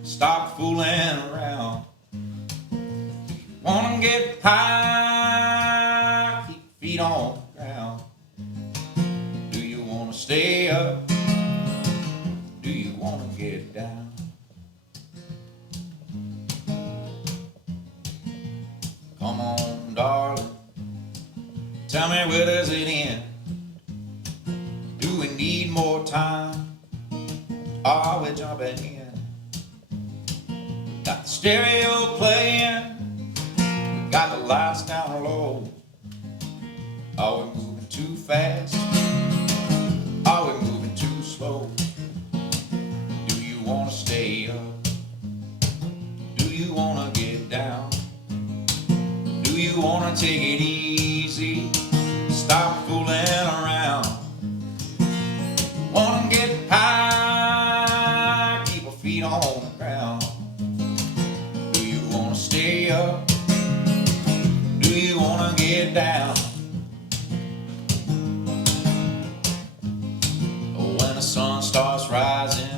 Stop fooling around. Do you want to get high? Keep your feet on the ground. Stay up? Do you want to get down? Come on, darling, tell me, where does it end? Do we need more time? Are we jumping in? Got the stereo playing, we got the lights down low. Are we moving too fast? Are we moving too slow? Do you want to stay up? Do you want to get down? Do you want to take it easy? Stop fooling around. Want to get high? Keep your feet on the ground. Do you want to stay up? Do you want to get down? When the sun starts rising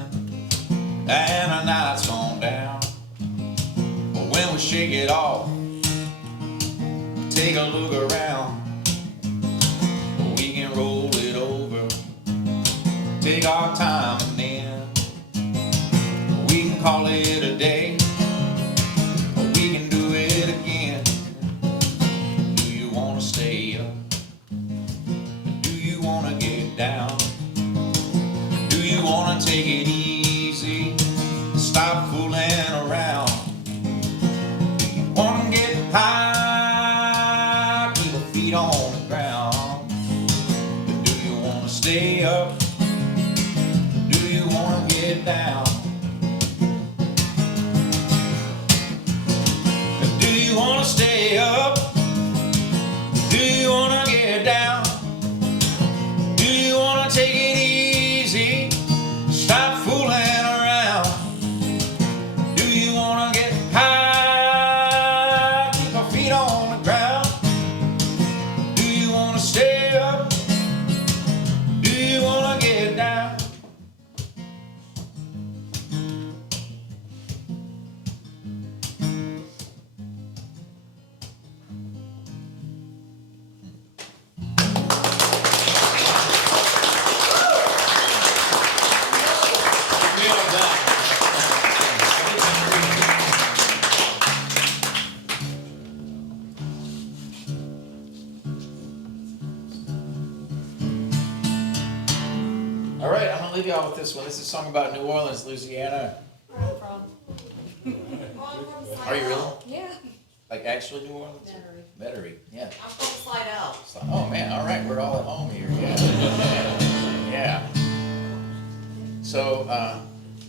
and the night's gone down, or when we shake it off, take a look around. take our time and then we can call it a day. We can do it again. Do you wanna stay up? Do you wanna get down? Do you wanna take it easy? Stop fooling around. Do you wanna get high? Keep your feet on the ground. Do you wanna stay up? Do you wanna get down? Do you wanna stay up? Do you wanna get down? Do you wanna take it easy? Stop fooling around. Do you wanna get high? Keep your feet on the ground. Do you wanna stay up? Do you wanna get down? All right, I'm gonna leave y'all with this one. This is a song about New Orleans, Louisiana. Where I'm from. Are you really? Yeah. Like actually New Orleans? Metairie, yeah. I'm from Slidell. So, oh man, all right, we're all at home here, yeah. Yeah. So,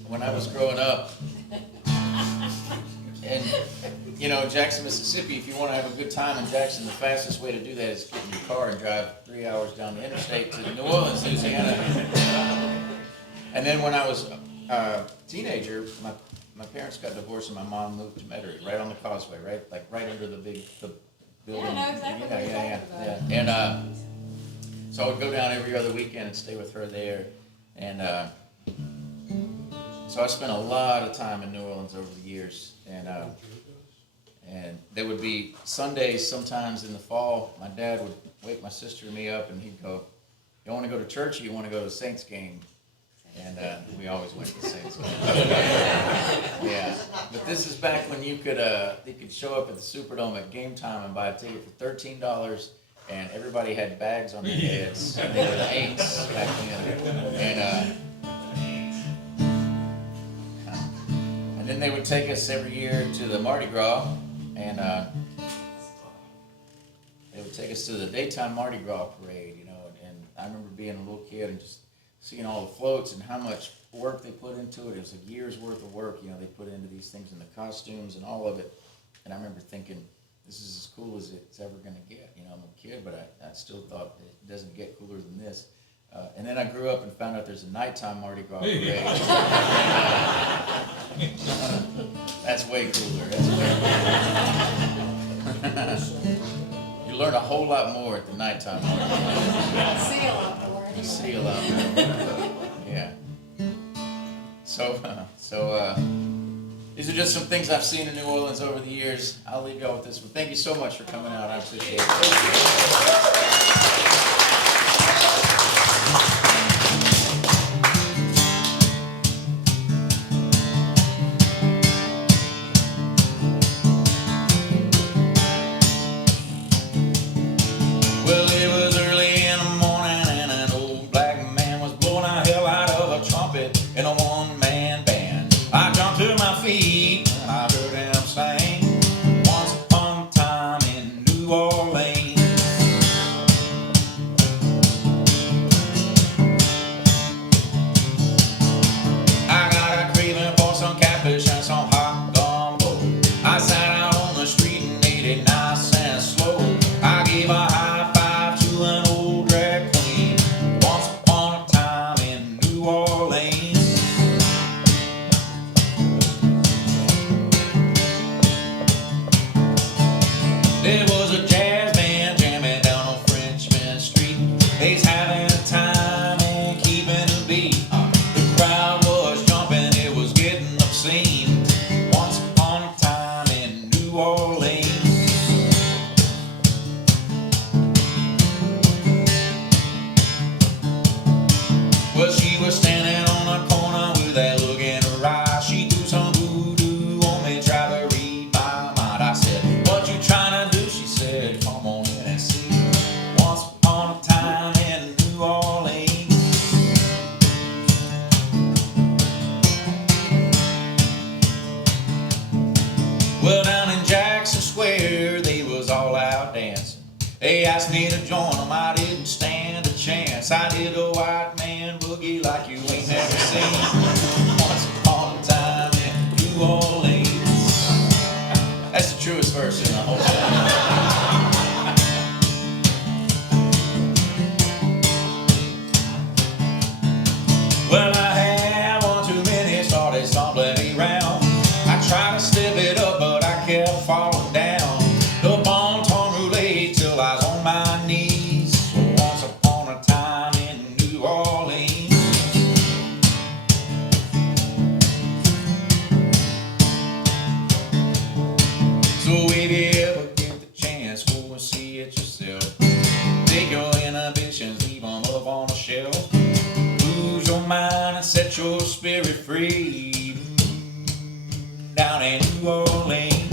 when I was growing up, and you know, Jackson, Mississippi, if you want to have a good time in Jackson, the fastest way to do that is get in your car and drive 3 hours down the interstate to New Orleans, Louisiana. And then when I was a teenager, my parents got divorced and my mom moved to Metairie, right on the causeway, right under the building. Yeah, I know exactly what you're talking about. Yeah. And so I would go down every other weekend and stay with her there. And so I spent a lot of time in New Orleans over the years. And there would be Sundays sometimes in the fall. My dad would wake my sister and me up and he'd go, "You want to go to church or you want to go to the Saints game?" And we always went to the Saints game. Yeah. But this is back when you could show up at the Superdome at game time and buy a ticket for $13, and everybody had bags on their heads. And they were the Aints back then. And then they would take us every year to the Mardi Gras, and they would take us to the daytime Mardi Gras parade, you know. And I remember being a little kid and just seeing all the floats and how much work they put into it. It was a year's worth of work, you know, they put into these things and the costumes and all of it. And I remember thinking, this is as cool as it's ever going to get. You know, I'm a kid, but I still thought it doesn't get cooler than this. And then I grew up and found out there's a nighttime Mardi Gras parade. That's way cooler. That's way cooler. You learn a whole lot more at the nighttime Mardi Gras. See a lot more. You see a lot more. Yeah. So these are just some things I've seen in New Orleans over the years. I'll leave y'all with this one. Thank you so much for coming out. I appreciate it. Well, it was early in the morning and an old black man was blowing the hell out of a trumpet in a one-man band. I jumped to my feet and I heard him sing, "Once upon a time in New Orleans." I got a craving for some catfish and some hot gumbo. I sat out on the street and ate it nice and slow. I gave a high five to an old drag queen, once upon a time in New Orleans. There was a jazz band jamming down on Frenchman Street. They's having a time and keeping a beat. The crowd was jumping, it was getting obscene. Once upon a time in New Orleans. Well, she was Inside hit a white man boogie like you ain't never seen. Once upon a time in New Orleans. That's the truest verse in the whole song. Well, I had one too many, started stumbling around. I tried to step it up, but I kept falling down. The bon ton roulette till I was on my knees. So once upon a time in New Orleans. So if you ever get the chance, go and see it yourself. Take your inhibitions, leave them up on a shelf. Lose your mind and set your spirit free down in New Orleans.